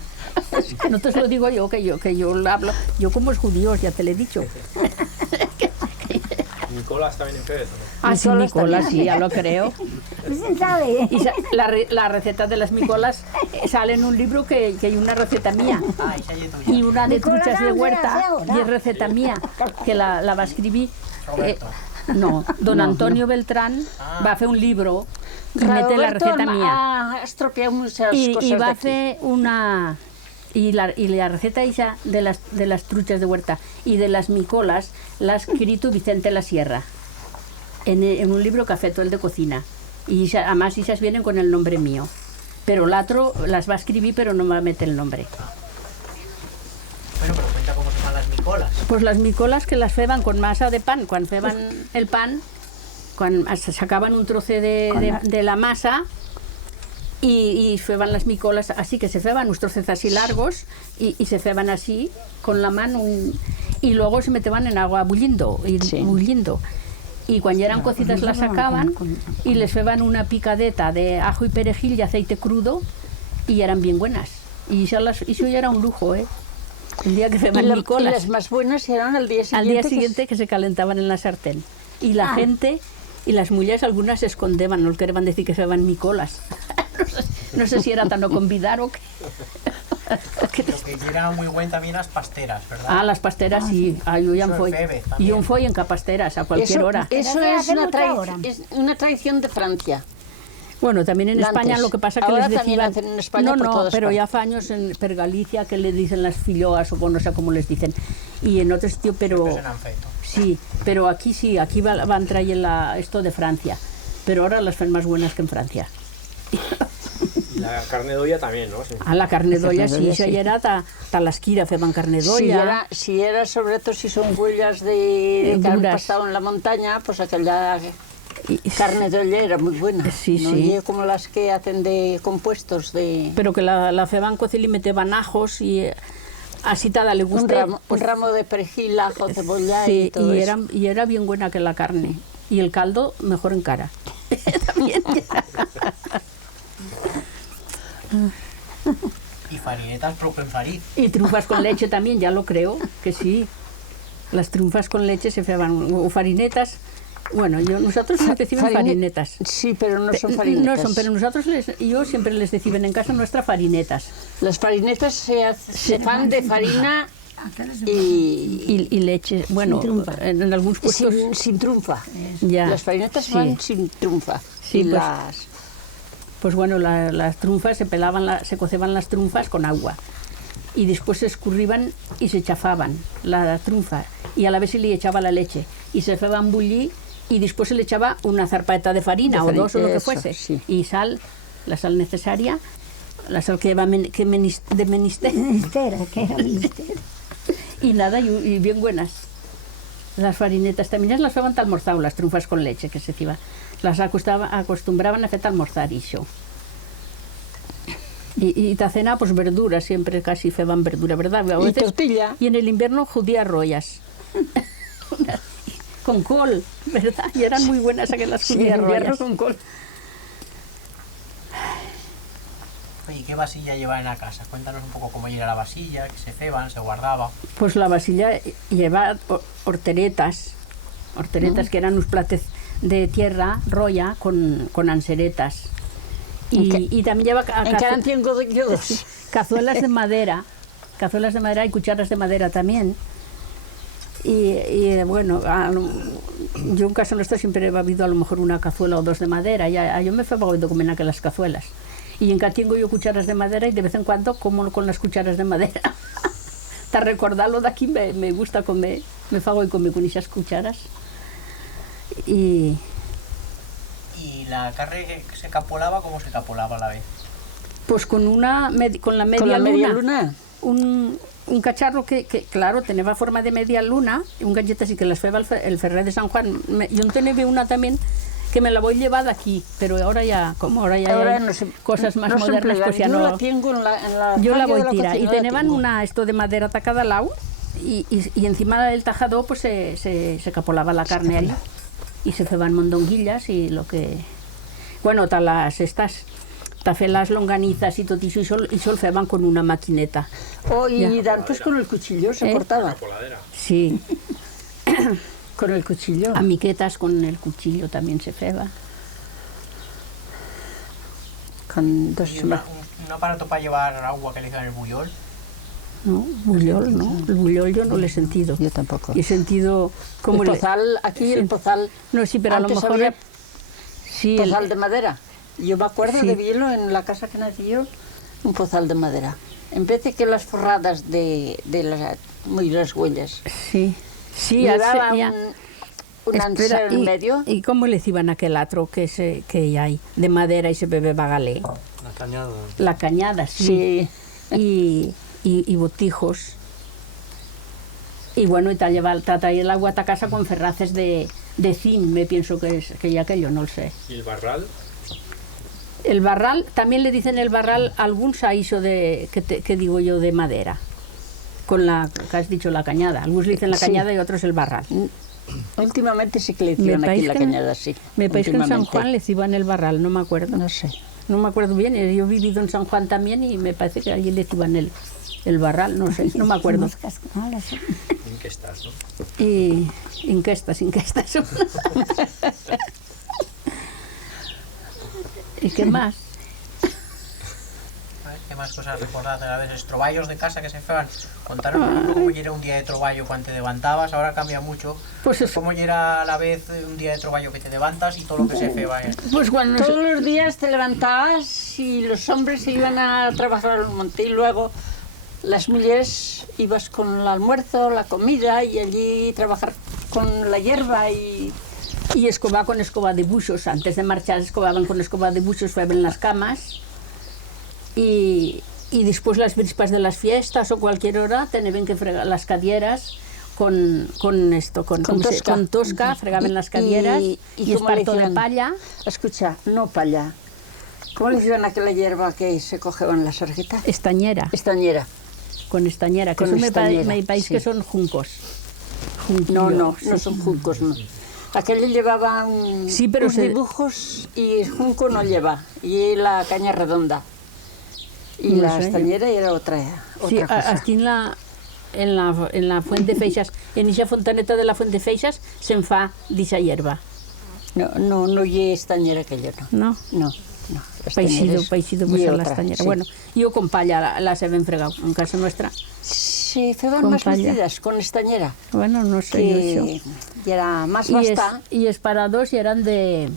No te lo digo yo, que yo hablo, yo como es judío, ya te lo he dicho. Nicolás también en Febes. Ah, sí, Micolas Nicolas, también. sí, ya lo creo. ¿Quién sabe? Y la receta de las micolas sale en un libro que hay una receta mía. Ah, esa es tuya. Y una de Nicolas truchas de Ángel huerta, hace ahora. y es receta mía, que la va a escribir. Roberto. No, don Antonio Beltrán va a hacer un libro y mete la Roberto receta mía. ha estropeado muchas cosas Y va de a aquí. hacer una... Y la receta esa de las truchas de huerta y de las micolas la ha escrito Vicente La Sierra en un libro que ha hecho el de cocina. Y además esas vienen con el nombre mío. Pero el otro las va a escribir pero no va a meter el nombre. Bueno, pero cuenta cómo se llaman las micolas. Pues las micolas que las feban con masa de pan. Cuando feban el pan, cuando sacaban un trozo de la masa y feban las micolas así, que se feban unos trozos así largos y se feban así con la mano y luego se meteban en agua bulliendo. Y cuando ya eran cocidas las sacaban y les feban una picadeta de ajo y perejil y aceite crudo y eran bien buenas. Y eso ya era un lujo, ¿eh? El día que feban Y micolas. las más buenas eran al día siguiente. Al día siguiente que se calentaban en la sartén. Y la gente y las mujeres algunas se escondeban, no querían decir que feban micolas. No sé si era tan no convidar o qué. Lo que era muy buen también las pasteras, ¿verdad? Ah, las pasteras sí. Ah, yo ya Eso fui. en Febe Y también. yo fui en capasteras a cualquier hora. Eso Pero es hace una, mucha hora. es una tradición de Francia. Bueno, también en Antes. España lo que pasa que Ahora les también decían... hacen en España no, por toda pero España. ya hace años per Galicia que le dicen las filloas o no sé cómo les dicen. Y en otro sitio, pero... Siempre se han feito. Sí, pero aquí sí, aquí van trayendo esto de Francia. Pero ahora las fan más buenas que en Francia. Y la carne de olla también, ¿no? Sí. A la carne d'olla, sí, d'olla, això sí. ja era ta l'esquira, feien carne d'olla. Si era sobre todo si son huellas de que han Duras. pasado en la montaña, pues aquella carne de olla era muy buena. Sí, no sí. Y como las que hacen de compuestos de Però que la feien cocer i li meteven ajos i así tada le un gusta. ramo de perejil, ajo, cebolla y Sí, todo eso. y era bien buena que la carne. Y el caldo, mejor en cara. También. Y farinetas propio en farid. Y trufas con leche también, ya lo creo, que sí. Las trufas con leche se feban, o farinetas. Bueno, nosotros les decimos farinetas. Sí, pero no son farinetas. No son, pero nosotros, yo siempre les decimos en casa nuestras farinetas. Las farinetas se fan de farina y Y leche, bueno, en algunos puestos... sin trunfa. Ya, Las farinetas sí. van sin trunfa. Sí, Y pues- las... Pues bueno, las trunfas, se coceban las trunfas con agua. Y después se escurriban y se chafaban la trunfa. Y a la vez se le echaba la leche. Y se feban bullir y después se le echaba una zarpeta de farina o dos o lo que eso, fuese. sí. Y sal, la sal necesaria, la sal que va de menester. Ministera, que era ministera. Y nada, y bien buenas. Las farinetas también las feban almorzado, las trunfas con leche que se hacía. Las acostumbraban a hacer almorzar eso. Y ta cena, pues verduras, siempre casi feban verdura, ¿verdad? A Y veces- tortilla. Y en el invierno judías rollas. Con col, ¿verdad? Y eran muy buenas aquellas Sí, judías en invierno rollas. con col. Oye, ¿qué vasilla lleva en la casa? Cuéntanos un poco cómo era la vasilla, que se ceban, se guardaba. Pues la vasilla lleva horteretas, que eran unos platos de tierra roya con anseretas. Y también lleva En cada tengo yo dos. cazuelas de madera y cucharas de madera también. Y bueno, yo en casa nuestra siempre he habido a lo mejor una cazuela o dos de madera. Yo me fue de comer aquellas cazuelas. Y en casa tengo yo cucharas de madera y de vez en cuando como con las cucharas de madera. Para recordarlo de aquí me gusta comer, me fago y comer con esas cucharas. Y Y la carne que se capolaba, ¿cómo se capolaba a la vez? pues con la media Con la media luna. luna. Un cacharro que, claro, tenía forma de media luna, un galleta así que las feba el Ferrer de San Juan. Yo tenía una también que me la voy a llevar de aquí, pero ahora ya hay no se- cosas más no se modernas, emplea. pues ya Yo no. la tengo en la Yo la armario voy de a tirar. Y cocina, la tenían tengo. esto de madera tacada al lado y encima del tajador pues se capolaba la carne ahí y se feban mondonguillas y lo que... Bueno, las las longanizas y todo eso y sol feban con una maquineta. Y Ya. antes con el cuchillo se ¿Eh? cortaba. Coladera. Sí. Con el cuchillo. A miquetas con el cuchillo también se feba. Con dos... ¿Y un aparato para llevar agua que le llaman el bullol? No, bullol, no. El bullol yo no lo he sentido. Yo tampoco. Y he sentido como El pozal, aquí el pozal... No, sí, pero a lo antes mejor... había Sí, pozal de madera. Yo me acuerdo Sí. de verlo en la casa que nací yo, un pozal de madera. En vez de que las forradas de las huellas. sí. Sí, llevaba ya. un ansero en medio. ¿Y cómo le iban aquel atro que hay de madera y se bebe bagalé? La cañada. La cañada, sí. Y botijos. Y bueno, y trata el agua a casa con ferraces de zinc, me pienso que ya aquello, no lo sé. ¿Y el barral? El barral, también le dicen el barral algún saíso que digo yo de madera, con la que has dicho la cañada. Algunos le dicen la Sí. cañada y otros el barral. Últimamente sí que le hicieron Me aquí parece la que- cañada, sí. Me parece que en San últimamente. Juan le iban el barral, no me acuerdo. No sé. No me acuerdo bien, yo he vivido en San Juan también y me parece que allí le iban el barral, no sé, no me acuerdo. Moscas, no lo sé. ¿En qué estás, no? Y inquestas. ¿Y qué más? A ver, ¿qué más cosas recordad de la vez? Los troballos de casa que se feban. Contaron un poco cómo era un día de troballo cuando te levantabas, ahora cambia mucho. Pues eso. Cómo era a la vez un día de troballo que te levantas y todo lo que se feba. Pues cuando Todos los días te levantabas y los hombres se iban a trabajar al monte y luego las mujeres ibas con el almuerzo, la comida y allí trabajar con la hierba y escobar con escoba de buchos. Antes de marchar escobaban con escoba de buchos, feban las camas y después las vísperas de las fiestas o cualquier hora tenían que fregar las cadieras con tosca, fregaban las cadieras y ¿cómo le esparto de decían? palla. Escucha, no palla. ¿Cómo le hicieron aquella hierba que se cogía en la sarjeta? Estañera, Estañera. con estañera, que Con eso me estañera, parece sí. que son juncos. No, no Junquillo. son juncos, no. Aquello llevaba Sí, pero unos se- dibujos y el junco no lleva. Y la caña redonda. Y No la sé. estañera era otra Sí, cosa. aquí en la Fuente Feixas, en esa fontaneta de la Fuente Feixas, se fa d'esa hierba. No lleva estañera aquello, no. No? No, no. la estañera es- Paixido y pues a la otra, estañera. sí. Bueno, yo con palla las he fregado en casa nuestra. Se feban Con más palla. vestidas con estañera. Bueno, no sé yo Que eso. y era más Y vasta. es parados y eran de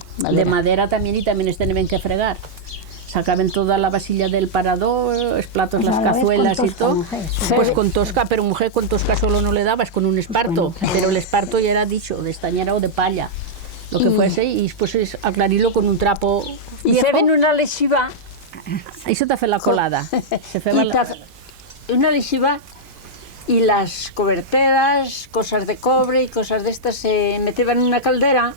madera también y también tenían que fregar. Sacaban toda la vasilla del parador, los platos, O sea, las a la vez con cazuelas y tosca, todo. mujer. Pues con tosca, pero mujer con tosca solo no le dabas, con un esparto. Pero el esparto ya era dicho, de estañera o de palla, lo que fuese, y después es aclarirlo con un trapo Y viejo. feben una lexiva. Eso te hace la colada. Se feba Y la- una lesiva y las coberteras, cosas de cobre y cosas de estas se metían en una caldera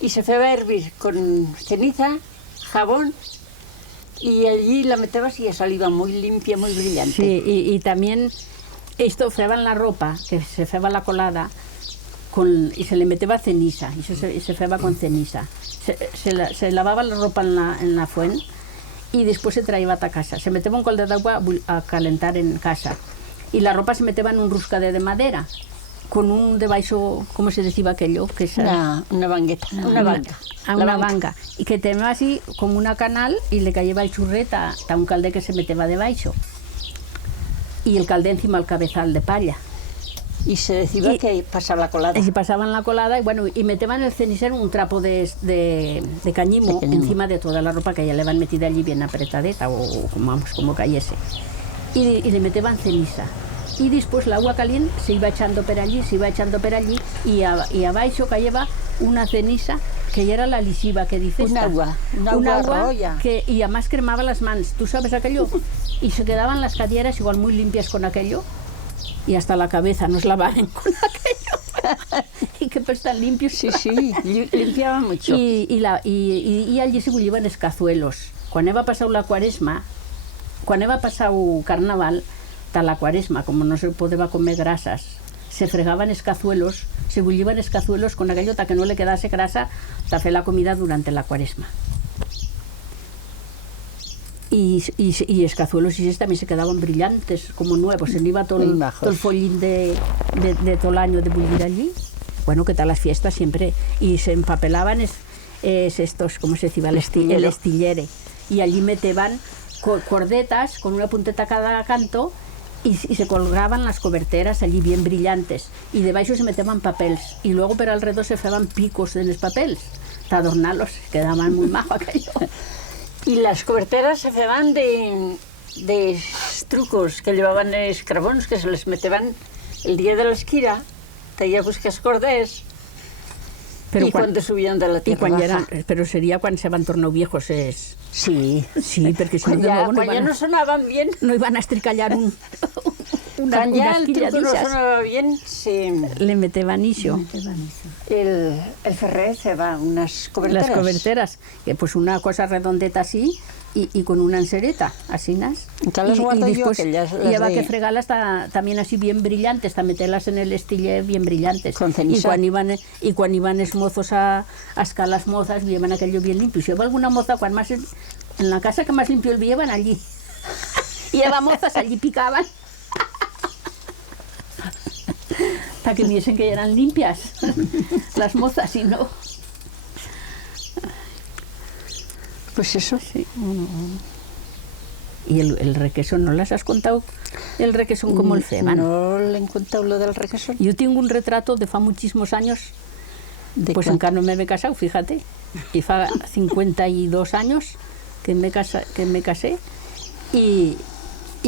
y se fue a hervir con ceniza, jabón y allí la metías y ya salía muy limpia, muy brillante. Sí, y también esto freban la ropa, que se feba la colada, y se le meteba ceniza, y se feba con ceniza. Se lavaba la ropa en la fuente y después se traía a casa. Se meteba un colde d'agua a calentar en casa. Y la ropa se meteba en un ruscade de madera, con un debaixo, ¿cómo se decía aquello? Que es, Una banqueta, una banca. a La una banca. banca. Y que tenía así como una canal y le caía el churret a un calde que se meteba debaixo. Y el calde encima el cabezal de palla. Y se decía Y- que pasaba la colada. Y pasaban la colada y bueno, y meteban el cenicero un trapo de cañimo, De cañimo. encima de toda la ropa que ya le van metida allí bien apretadeta o como cayese. Y le meteban ceniza. Y después el agua caliente se iba echando por allí y abaixo cayeba una ceniza que ya era la lisiva que dices. Un agua roya. Que y además cremaba las manos. ¿Tú sabes aquello? Y se quedaban las cadieras igual muy limpias con aquello. Y hasta la cabeza nos lavaban con aquello. Y que pues tan limpios. Sí, sí, limpiaba mucho. Y allí se bullían escazuelos. Cuando iba pasado la cuaresma, cuando iba pasado carnaval, ta la cuaresma, como no se podía comer grasas, se fregaban escazuelos, se bullían escazuelos con aquello para que no le quedase grasa para hacer la comida durante la cuaresma. Y escazuelos y también se quedaban brillantes, como nuevos, se le iba todo Muy el majos. follín de todo el año de bullir allí. bueno, que tal las fiestas siempre, y se empapelaban estos, ¿cómo se decía? El estillere, y allí meteban cordetas con una punteta a cada canto y se colgaban las coberteras allí bien brillantes, y debajo se meteban papels, y luego por alrededor se feban picos en los papels para adornarlos, quedaban muy majo aquello. Y las coberteras se feban de trucos que llevaban los carbons, que se les meteban el día de la esquira, tallaban los corders, Pero y cuando subían de la tierra baja. Pero sería cuando se van tornado viejos, Sí. Sí, porque si no, de Quan luego ja no sonaven bien, no iban a estricallar quan ja unas el truco no quilladillas. sonava bien, Le meteban iso. el ferrer feba unas coberteras. Las coberteras, que pues una cosa redondeta así y con una ensereta, así nas. Ya las guardo yo, después aquellas, las lleva de- que fregarlas también así bien brillantes, para meterlas en el estille bien brillantes. Con ceniza. Y cuando iban es mozos a escalas mozas, llevan aquello bien limpio. Si lleva alguna moza, cuando más en la casa que más limpio el llevan allí. Y lleva mozas allí picaban. Para que viesen que eran limpias las mozas y no. Pues eso. Sí. Y el requesón, ¿no las has contado? El requesón como el feban. No le he contado lo del requesón. Yo tengo un retrato de fa muchísimos años, ¿De pues cuánto? encara no me he casado, fíjate. Y fa 52 años que me casé y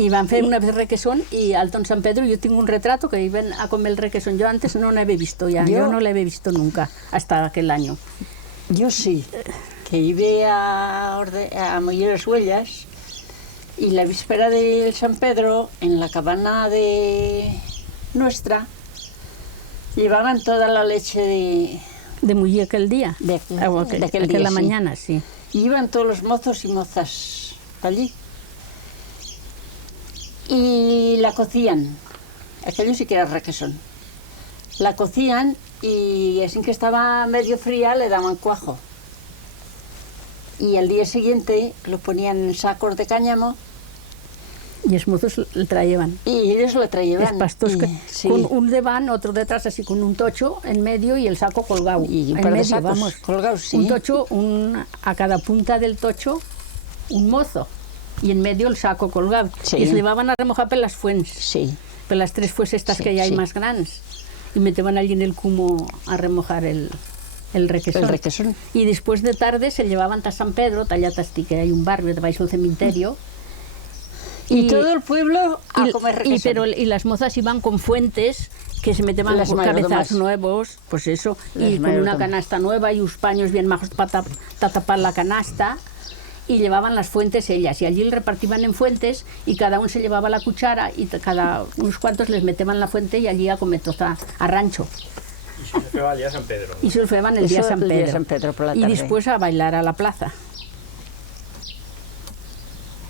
van a hacer una vez requesón y alto en San Pedro yo tengo un retrato que iban a comer el requesón. Yo antes no lo había visto ya, yo no lo había visto nunca hasta aquel año. Yo sí, que iba a mollir las huellas y la víspera del San Pedro, en la cabana de nuestra, llevaban toda la leche De muy aquel día, de aquel día, aquella sí. mañana, sí. Y iban todos los mozos y mozas allí. Y la cocían, aquello sí que era requesón. La cocían y así que estaba medio fría le daban cuajo. Y al día siguiente lo ponían en sacos de cáñamo Y los mozos le traían. y ellos lo traían. Es pastos Y- que, sí. con un deván, otro detrás, así con un tocho en medio y el saco colgado. Y un en par de medio, sacos vamos. colgados, sí. Un tocho, a cada punta del tocho, un mozo. Y en medio el saco colgado. Sí. Y se llevaban a remojar por las fuentes, Sí, por las 3 fuentes estas Sí, que ya hay sí. más grandes. Y meteban allí en el cumo a remojar el requesón. el requesón. Y después de tarde se llevaban a San Pedro, tallata que hay un barrio debajo del cementerio. Y todo el pueblo a y- comer y, requesón. y las mozas iban con fuentes que se metían Las con cabezas mayordomas. nuevos, pues eso, Las y con una mayordomas. canasta nueva y unos paños bien majos para tapar la canasta, y llevaban las fuentes ellas, y allí le repartían en fuentes, y cada uno se llevaba la cuchara, y cada unos cuantos les metían la fuente y allí a comer a rancho. Y se fue al día San Pedro. Y se lo llevaban el Eso día San el Pedro. día San Pedro por la y tarde. después a bailar a la plaza.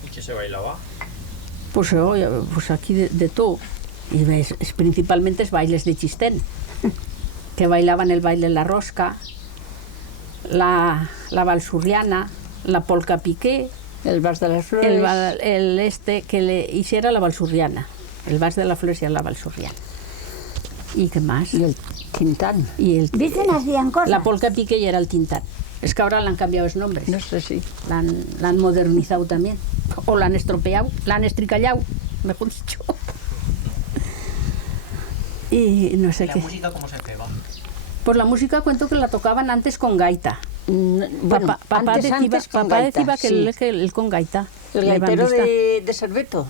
¿Y qué se bailaba? Pues aquí de todo. Y principalmente es bailes de chistén, que bailaban el baile la rosca, la valsurriana, la polca piqué, El Vals de las Flores. que le hiciera la valsurriana, el vas de la flores y la valsurriana. ¿Y qué más? Y el Tintán. Y el, Dicen hacían cosas. la polca piqué y era el tintán. Es que ahora le han cambiado los nombres. No sé si. La han modernizado también. O la han estropeado, la han estricallado, mejor dicho. Y no sé ¿La qué. música cómo se pega? Pues la música cuento que la tocaban antes con gaita. Bueno, Papá antes con papá gaita, decía que, sí. él con gaita. El le van gaitero vista. de Serveto.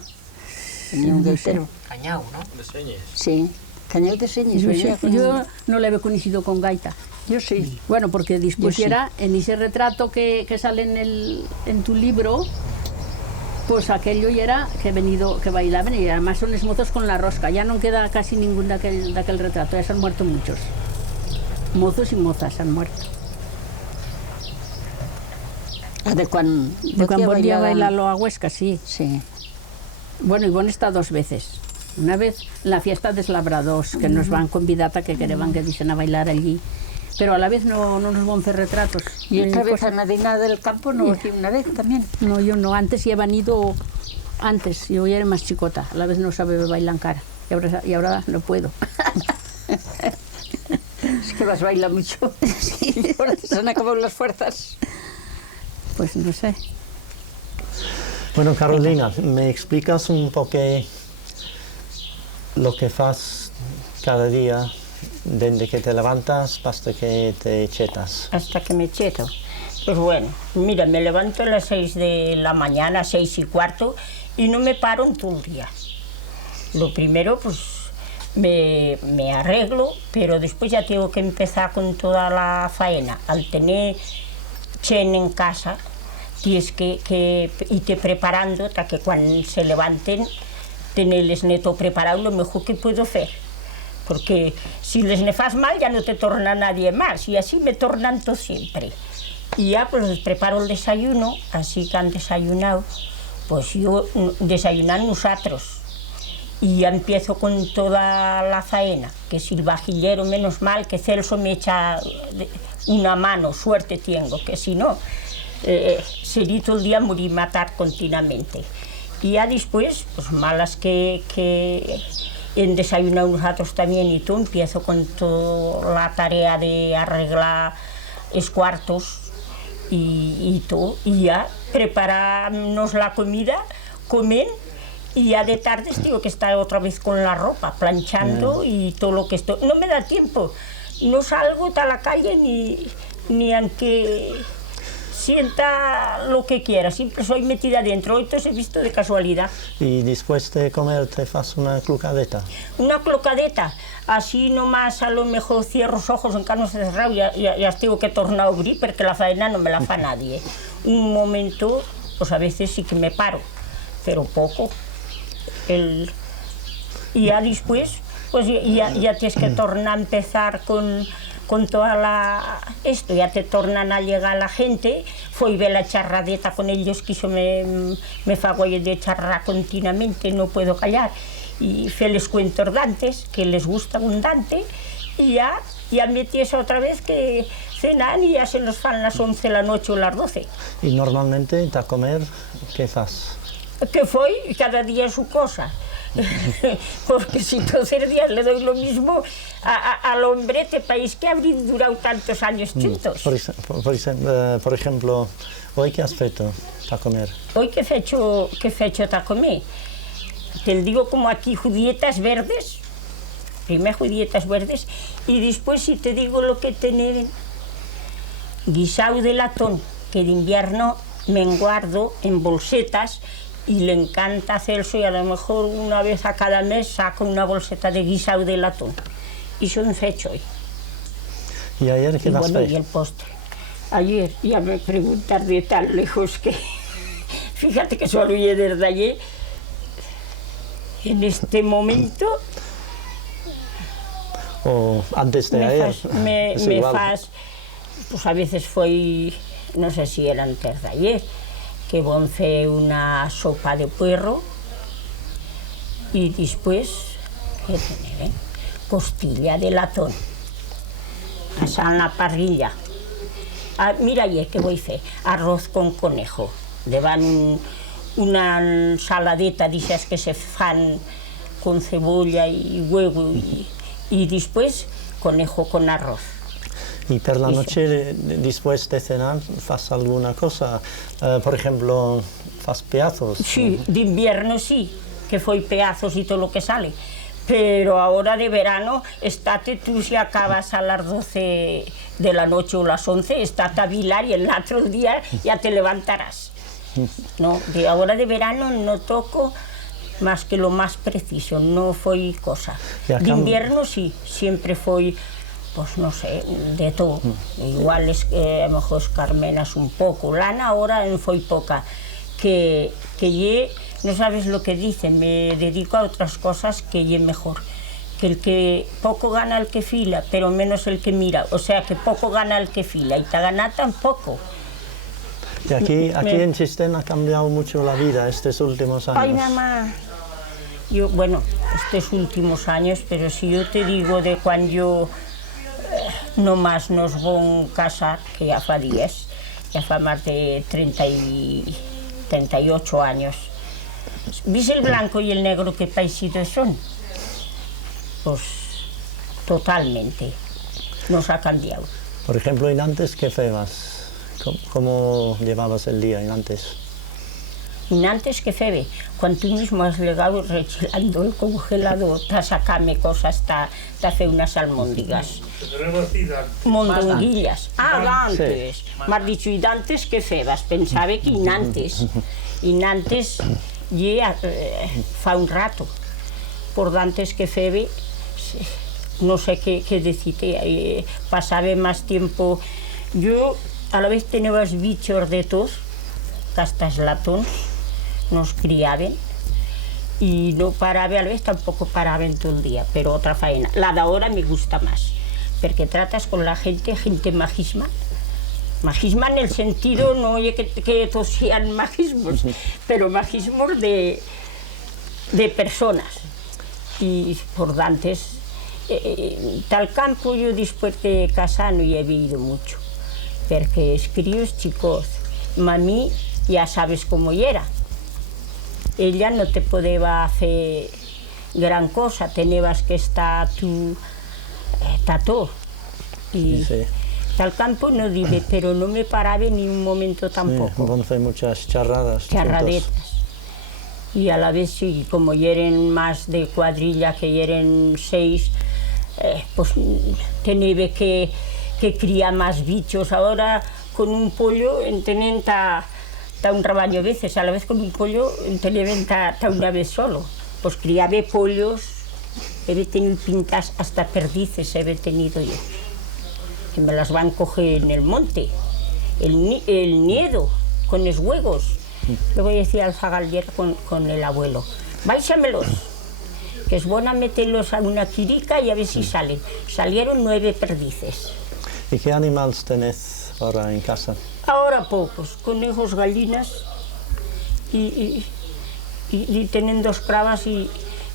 Tenía un no gaitero. Cañao, ¿no? De señes. Sí. Cañal de Señas. Yo, venía con yo un- no le había conocido con gaita. yo sí. Bueno, porque después Yo sí. era en ese retrato que sale en tu libro, pues aquello ya era que bailaban y además son esmozos con la rosca. Ya no queda casi ningún de aquel retrato, ya se han muerto muchos. Mozos y mozas han muerto. De cuando De cuando volvía a bailarlo a Huesca, sí. Sí. Bueno, Ivonne está 2 veces. Una vez en la fiesta de Labradors, que nos van convidar a que querían que dicen a bailar allí. Pero a la vez no nos van a hacer retratos. Y otra vez Cosas- a Medina del Campo, no aquí una vez también. No, yo no. Antes ya han ido. Antes, yo ya era más chicota. A la vez no sabía bailar en cara. Y ahora no puedo. Es que vas a bailar mucho. Y ahora se han acabado las fuerzas. Pues no sé. Bueno, Carolina, ¿me explicas un poco lo que haces cada día, desde que te levantas hasta que te chetas? Hasta que me cheto. Pues bueno, mira, me levanto a las 6 de la mañana, 6:15, y no me paro en todo el día. Lo primero, pues me arreglo, pero después ya tengo que empezar con toda la faena. Al tener chen en casa, tienes que irte preparando hasta que cuando se levanten, tenerles neto preparado lo mejor que puedo hacer. Porque si les ne fas mal ya no te torna nadie más, y así me tornan todo siempre. Y ya pues les preparo el desayuno, así que han desayunado, pues yo desayunan nosotros. Y ya empiezo con toda la faena, que si el vajillero, menos mal que Celso me echa una mano, suerte tengo, que si no, sería todo el día morir matar continuamente. Y ya después, pues malas que en desayunar nosotros también y tú, empiezo con toda la tarea de arreglar los cuartos y todo, y ya prepararnos la comida, comer. Y ya de tardes tengo que estar otra vez con la ropa, planchando y todo lo que estoy. No me da tiempo, no salgo a la calle ni aunque sienta lo que quiera, siempre soy metida adentro. Hoy te he visto de casualidad. ¿Y después de comer te haces una clocadeta? Una clocadeta, así nomás a lo mejor cierro los ojos, en caso de cerrado, ya tengo que tornar a abrir porque la faena no me la fa nadie. Un momento, pues a veces sí que me paro, pero poco. Y ya después, pues ya tienes que tornar a empezar con toda esto, ya te tornan a llegar la gente, fui ver la charradeta con ellos, que eso me fago de charrar continuamente, no puedo callar, y fe les cuentos dantes, que les gusta abundante, y ya metías otra vez que cenan y ya se nos fan las 11 de la noche o las 12. ¿Y normalmente a comer qué haces? Que fue cada día su cosa, porque si todos los días le doy lo mismo al hombrete país que habría durado tantos años juntos. Por ejemplo, ¿hoy qué has hecho para comer? Hoy qué fecho para comer. Te digo como aquí judietas verdes, primero judietas verdes, y después si te digo lo que tienen, guisado de latón, que de invierno me guardo en bolsetas, y le encanta Celso, y a lo mejor una vez a cada mes saco una bolseta de guisado de latón. Y son fecho hoy. ¿Y ayer qué vas a hacer? Y el postre. Ayer, ya me preguntas de tan lejos que... Fíjate que solo oye desde ayer. En este momento... ¿O antes de ayer? Me fas... Pues a veces fue... No sé si era antes de ayer, que van a hacer una sopa de puerro y después, ¿qué tiene? Costilla de latón, asada en la parrilla. Mira ayer que voy a hacer arroz con conejo, llevan una ensaladeta de esas que se fan con cebolla y huevo y después conejo con arroz. ¿Y por la noche, después de cenar, haces alguna cosa? Por ejemplo, ¿haces pedazos? Sí, de invierno sí, que fue pedazos y todo lo que sale. Pero ahora de verano, estate tú si acabas a las 12 de la noche o las 11, estate a vilar y el otro día ya te levantarás. No, ahora de verano no toco más que lo más preciso, no fue cosa. De invierno sí, siempre fue... Pues no sé, de todo. Igual es que a lo mejor escarmenas un poco. Lana ahora fue poca. Que no sabes lo que dice, me dedico a otras cosas que ye mejor. Que el que poco gana el que fila, pero menos el que mira. O sea, que poco gana el que fila y te gana tampoco. Y aquí en Chistén ha cambiado mucho la vida estos últimos años. Ay, mamá. Yo, bueno, estos últimos años, pero si yo te digo de cuando yo... No más nos van a casar, que ya fa 10, ya fa más de 38 años. ¿Ves el blanco y el negro qué parecidos son? Pues totalmente. nos ha cambiado. Por ejemplo, ¿y antes qué febas? ¿Cómo llevabas el día en antes? Y antes que febe, cuando tú mismo has llegado rechelando el congelador, te sacame cosas, te hace unas almóndigas. Mondonguillas. Ah, antes. Sí. M'has dicho, y antes que febas? Pensaba que inantes. Inantes, ya fa un rato. Por antes que febe, no sé qué decirte, pasaba más tiempo. Yo a la vez tenía los bichos de todos, hasta latons, nos criaven y no paraba, a la vez tampoco paraba en todo el día, pero otra faena. La de ahora me gusta más, porque tratas con la gente majísima. Majísima en el sentido, no oye que todos sean majismos, pero majismos de personas. Y por antes, tal campo yo después de casar no he vivido mucho, porque es críos chicos, mami ya sabes cómo era. Ella no te podía hacer gran cosa, tenías que estar tú, todo. Y Sí. tal campo no vive, pero no me paraba ni un momento tampoco. Sí, entonces muchas charradas. Charradetas. juntos. Y a la vez, sí, como eran más de cuadrilla, que eran 6, pues tenía que criar más bichos. Ahora con un pollo tenen ta un rebaño veces, a la vez con un pollo tenen ta una vez solo. Pues criaba pollos, he tenido pintas hasta perdices, he tenido yo, que me las van a coger en el monte, el niedo, con los huevos. Le voy a decir al zagalier con el abuelo, váisamelos, que es buena meterlos a una quirica y a ver si salen. Salieron 9 perdices. ¿Y qué animales tenés ahora en casa? Ahora pocos, conejos, gallinas y tienen 2 cravas y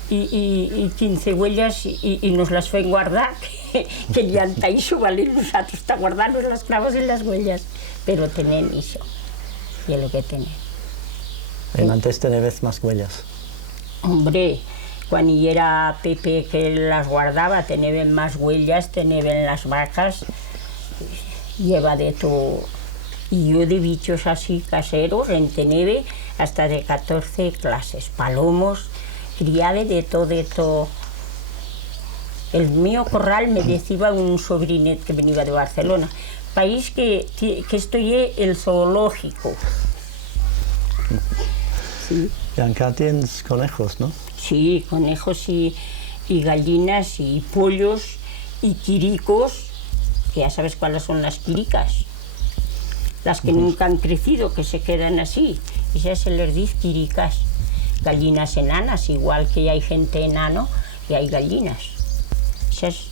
15 huellas y nos las fue guardar, que ya han taíso, ¿vale? Nosotros está guardando las cravas y las huellas, pero tienen eso, y es lo que tienen. Antes tenías más huellas. Hombre, cuando era Pepe que las guardaba, tenían más huellas, tenían las vacas, lleva de todo. Y yo de bichos así caseros, tenía hasta de 14 clases, palomos, criaba de todo. El mío corral me decía un sobrinet que venía de Barcelona, país que estoy el zoológico. Sí. Y acá tienes conejos, ¿no? Sí, conejos y gallinas y pollos y quiricos, que ya sabes cuáles son las quiricas, las que nunca han crecido, que se quedan así, esas se les dice quiricas. Gallinas enanas, igual que hay gente enano y hay gallinas, esas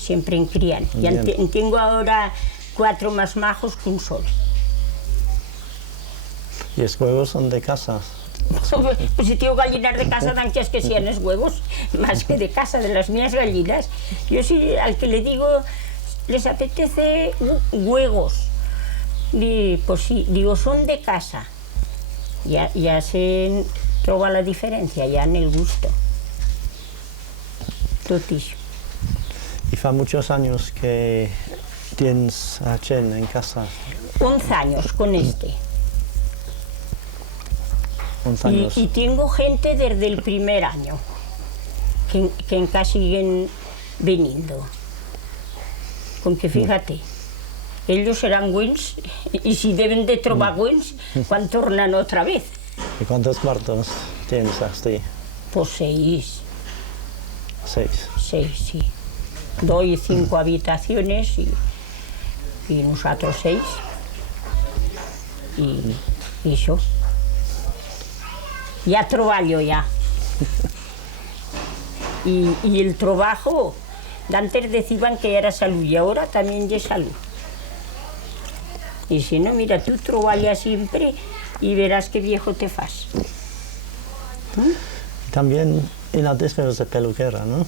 siempre crían. Ya tengo ahora 4 más majos que un solo. ¿Y los huevos son de casa? Pues si tengo gallinas de casa, dan que sean los huevos, más que de casa, de las mías gallinas. Yo sí, al que le digo, les apetece huevos, pues sí, digo, son de casa. Ya se troba la diferencia, ya en el gusto. Totis. ¿Y fa muchos años que tienes a Chen en casa? 11 años con este. 11 años. Y tengo gente desde el primer año, que en casa siguen viniendo. Con que fíjate, ellos serán buenos, y si deben de trobar buenos, cuando tornan otra vez. ¿Y cuántos cuartos tienes así? Pues 6. 6. 6, sí. Doy 5 habitaciones y nosotros 6. Y eso. Ya trabajo ya. Y el trabajo, antes decían que era salud y ahora también es salud. Y si no, mira, tú trabajas siempre y verás qué viejo te fas. También en antes fueras de peluquera, ¿no?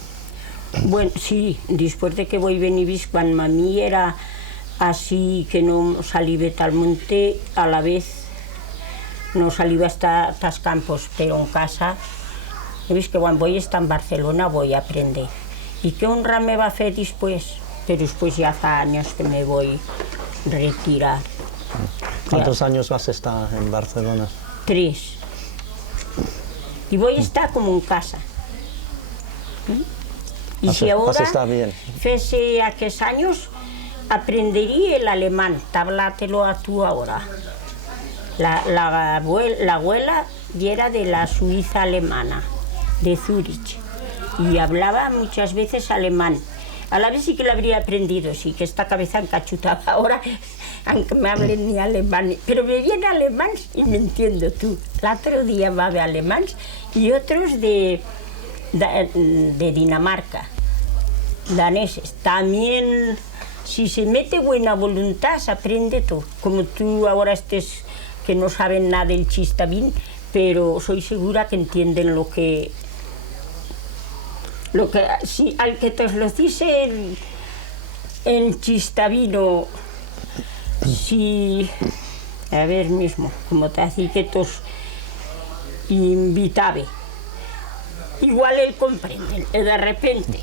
Bueno, sí, después de que voy a venir, cuando mami era así, que no salía tal monte, a la vez no salía hasta los campos, pero en casa, he visto que cuando voy a estar en Barcelona voy a aprender. ¿Y qué honra me va a hacer después? pero después ya hace años que me voy a retirar. ¿Cuántos años vas a estar en Barcelona? 3. Y voy a estar como en casa. Y si ahora, está bien. hace aquellos años, aprendería el alemán, tablátelo a tú ahora. La abuela era de la Suiza alemana, de Zúrich, y hablaba muchas veces alemán. A la vez sí que lo habría aprendido, sí, que esta cabeza encachutada ahora, aunque me hablen ni alemán, pero me viene alemán y me entiendo tú. El otro día va de alemán y otros de Dinamarca, daneses. También, si se mete buena voluntad, se aprende todo. Como tú ahora estés, que no saben nada del chistavín, pero soy segura que entienden lo que si al que te lo dice en chistavino, si a ver mismo, como te hace que tos invitabe, igual él comprende, de repente.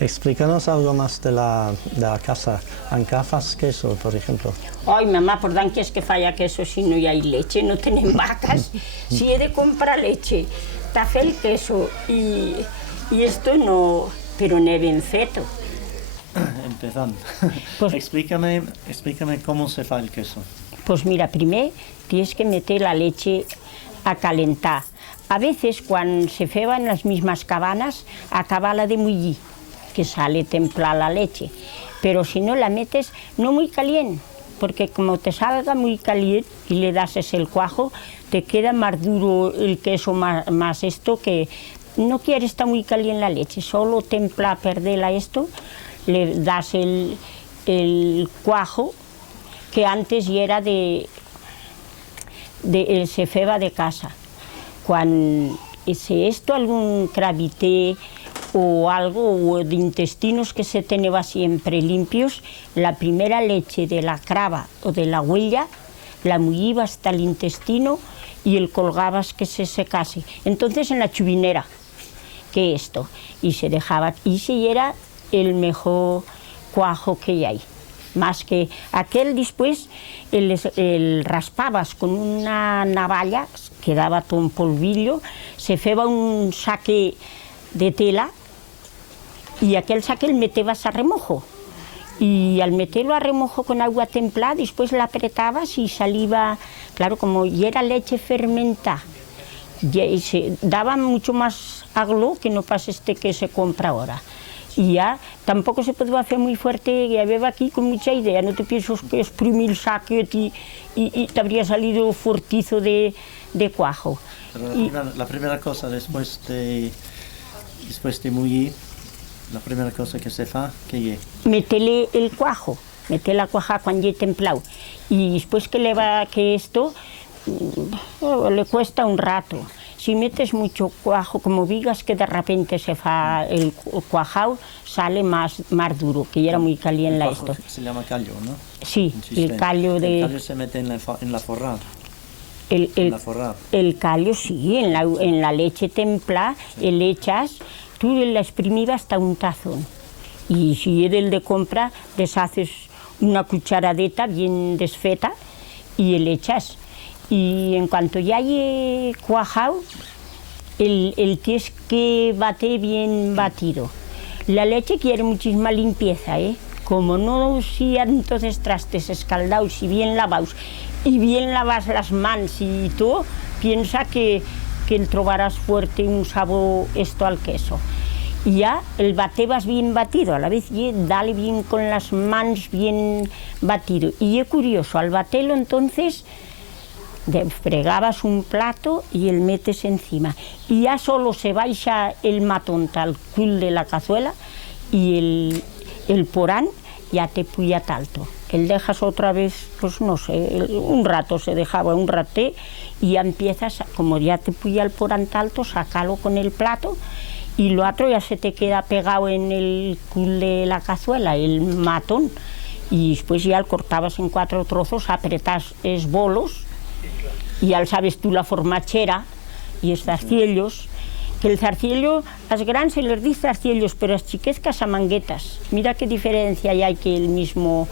Explícanos algo más de la casa. ¿Encara fas queso, por ejemplo? Ay, mamá, por dan que es que falla queso si no hay leche, no tienen vacas. Si he de comprar leche, tafe el queso y esto no, pero no he bien feto. Empezando. Pues- explícame cómo se fa el queso. Pues mira, primero tienes que meter la leche a calentar. A veces, cuando se feba en las mismas cabanas, acaba de mullir, que sale templada la leche. Pero si no la metes, no muy caliente, porque como te salga muy caliente y le das el cuajo, te queda más duro el queso, más esto, que no quiere estar muy caliente la leche, solo templa, perderla esto, le das el cuajo, que antes ya era se feba de casa. Cuando esto algún cravité o algo o de intestinos que se tenía siempre limpios, la primera leche de la crava o de la huella la mullía hasta el intestino y el colgabas que se secase. Entonces en la chubinera, que esto, y se dejaba, y si era el mejor cuajo que hay. Más que aquel después, el raspabas con una navalla, quedaba todo un polvillo, se feba un saque de tela y aquel saque el metías a remojo. Y al meterlo a remojo con agua templada, después la apretabas y salía, claro, como ya era leche fermentada, y se daba mucho más aglo que no pasa este que se compra ahora. Y ya tampoco se podía hacer muy fuerte, ya veo aquí con mucha idea, no te piensas que exprimir el saque y te habría salido fortizo de cuajo. Pero la primera cosa después de mullir, la primera cosa que se fa, ¿qué es? Métele el cuajo, mete la cuaja cuando ya templado. Y después que le va que esto, le cuesta un rato. Si metes mucho cuajo, como digas que de repente se fa el cuajao, sale más duro, que ya era muy caliente la esto. Se llama callo, ¿no? Sí, el callo de... El callo se mete en la forrada. El callo sí, en la leche templada, sí. Le echas, tú la exprimibas hasta un tazón. Y si es el de compra, deshaces una cucharadeta bien desfeta y le echas. Y en cuanto ya haya cuajado, el tienes que bater bien batido. La leche quiere muchísima limpieza, ¿eh? Como no sean entonces trastes escaldados y bien lavados, y bien lavas las manos y todo, piensa que trobarás fuerte un sabor esto al queso. Y ya el batebas bien batido, a la vez y dale bien con las manos bien batido. Y es curioso, al baterlo entonces fregabas un plato y el metes encima. Y ya solo se baixa el matón tal cul de la cazuela y el porán ya te puya talto. El dejas otra vez, pues no sé, un rato se dejaba, un raté, y ya empiezas, como ya te puya el porán talto, sácalo con el plato y lo otro ya se te queda pegado en el cul de la cazuela, el matón. Y después ya lo cortabas en 4 trozos, apretas bolos, y ya sabes tú la formachera y estos ciellos, Que el zarciello, las grandes se les dice zarciellos, pero las chiques casamanguetas. Mira qué diferencia hay que el mismo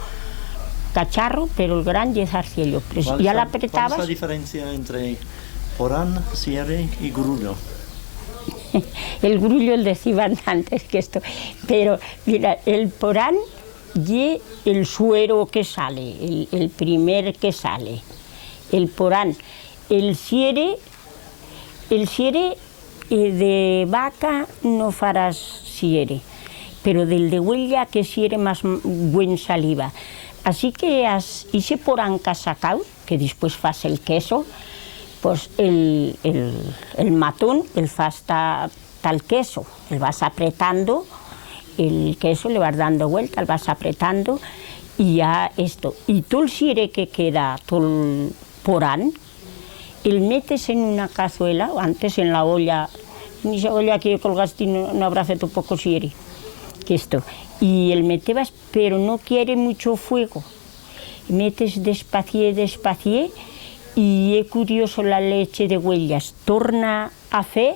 cacharro, pero el gran y el zarciello. Pues ya la apretabas. ¿Cuál es la diferencia entre porán, cierre y grullo? El grullo el decían antes que esto. Pero mira, el porán y el suero que sale, el primer que sale. El porán. El cierre de vaca no farás cierre, pero del de huella que cierre más buen saliva. Así que ese porán que has sacado, que después fas el queso, pues el matón, el fas tal queso, el vas apretando, el queso le vas dando vuelta, el vas apretando y ya esto. Y todo el cierre que queda, todo el porán, el metes en una cazuela, o antes en la olla, en esa olla que colgaste no habrá feito poco cierre, que esto, y el metebas, pero no quiere mucho fuego, metes despacio, y es curioso la leche de huellas, torna a hacer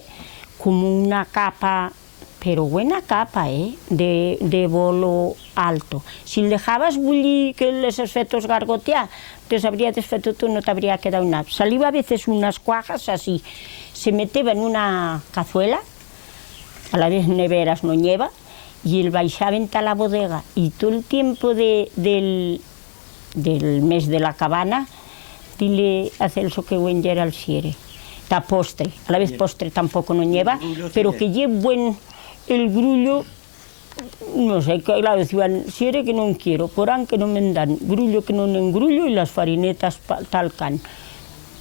como una capa, pero buena capa, de bolo alto. Si le dejabas bullir que les has feito gargotear, te habría desfeito tú, no te habría quedado nada. Salía a veces unas cuajas así, se meteba en una cazuela, a la vez neveras no lleva, y el baixaven a la bodega, y todo el tiempo del mes de la cabana, dile a Celso que buen era el cierre. Da postre, a la vez postre tampoco no lleva, pero que lleve buen el grullo. No sé, claro, decían, cierre que no quiero, porán que no me dan, grullo que no engrullo y las farinetas tal can.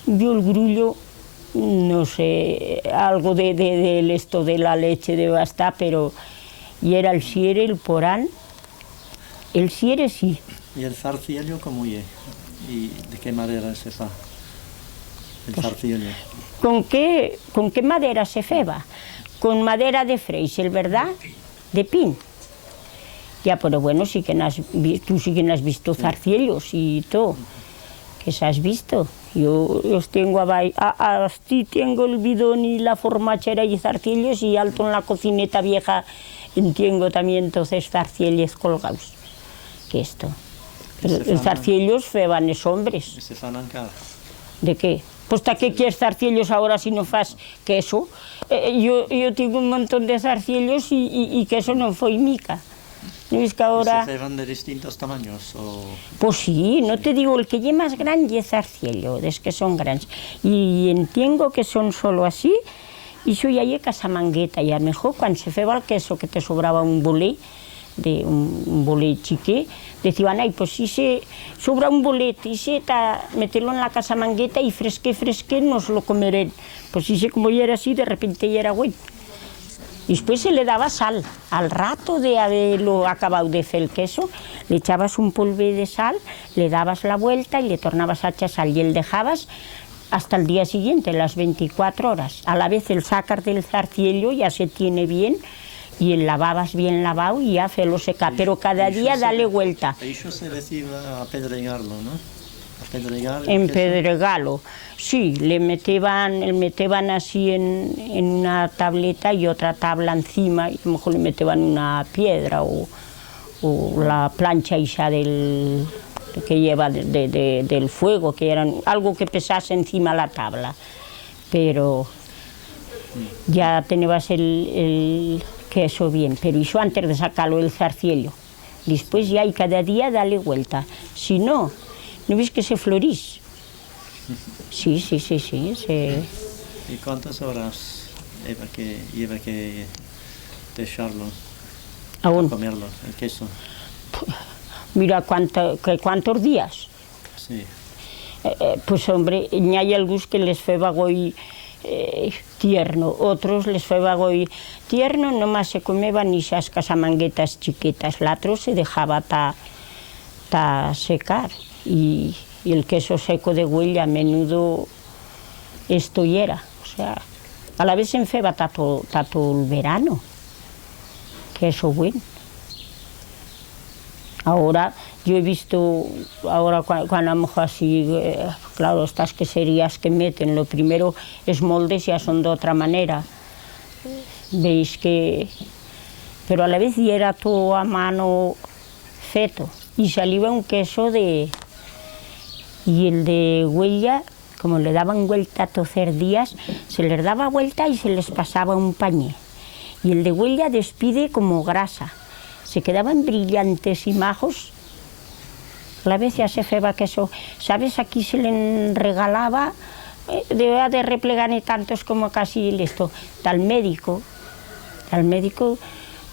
Yo el grullo, no sé, algo de esto de la leche de basta, pero y era el cierre, el porán, el cierre sí. ¿Y el zarciello cómo es? ¿Y de qué madera se fa? El zarciello. ¿Con qué madera se feba? Con madera de freisel, ¿verdad? De pin. Ya, pero bueno, sí que tú sí que has visto zarciellos y todo, que se has visto. Yo los tengo así tengo el bidón y la formachera y zarciellos, y alto en la cocineta vieja tengo también entonces zarciellos colgados. Que esto. Pero los zarciellos feban los hombres. ¿Se fanan cara? ¿De qué? Pues ¿para qué quieres zarciellos ahora si no fas queso? Yo tengo un montón de zarciellos y queso no fue mica. ¿No es que ahora... ¿Se ceban de distintos tamaños? O... Pues sí, no te digo, el que es más grande es zarciello, es que son grandes. Y entiendo que son solo así, y eso ya es casamangueta, y a lo mejor cuando se feba el queso que te sobraba un bolet, de un bolet chique, decían, ay, pues si se sobra un bolet y se meterlo en la casamangueta y fresque nos lo comeré. Pues si se como ya era así, de repente ya era bueno. Después se le daba sal. Al rato de haberlo acabado de hacer el queso, le echabas un polvo de sal, le dabas la vuelta y le tornabas a echar sal y el dejabas hasta el día siguiente, las 24 horas. A la vez el sacar del zarciello ya se tiene bien y el lavabas bien lavado y ya hacerlo secar, pero cada día dale vuelta. Eso se decía apedregarlo, ¿no? Empedregalo. Sí, le meteban así en una tableta y otra tabla encima, y a lo mejor le meteban una piedra o la plancha esa que lleva del fuego, que era algo que pesase encima la tabla. Pero ya tenías el queso bien, pero eso antes de sacarlo el zarciello. Después ya hay cada día darle vuelta. Si no, ¿no ves que se florís? Sí. ¿Y cuántas horas lleva que dejarlo? Aún. Comerlo, el queso. Mira, ¿cuántos días? Sí. Pues hombre, hay algunos que les feba hoy tierno, otros les feba hoy tierno, nomás se comeban esas casamanguetas chiquitas, la otro se dejaba ta secar y el queso seco de huella a menudo esto y era, o sea, a la vez se enfeba todo el verano, queso bueno. Ahora, yo he visto, ahora cuando a lo mejor así, claro, estas queserías que meten, lo primero es moldes ya son de otra manera, veis que... Pero a la vez y era todo a mano feto. Y salía un queso de... Y el de huella, como le daban vuelta a tocer días, se les daba vuelta y se les pasaba un pañé. Y el de huella despide como grasa. Se quedaban brillantes y majos. A la vez ya se feba queso. ¿Sabes? Aquí se le regalaba, debía de replegar tantos como casi listo. Al médico,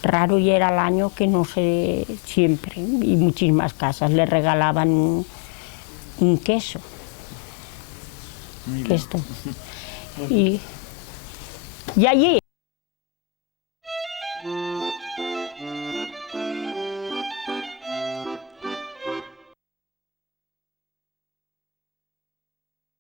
raro y era el año que no sé, siempre, y muchísimas casas le regalaban un queso. Y allí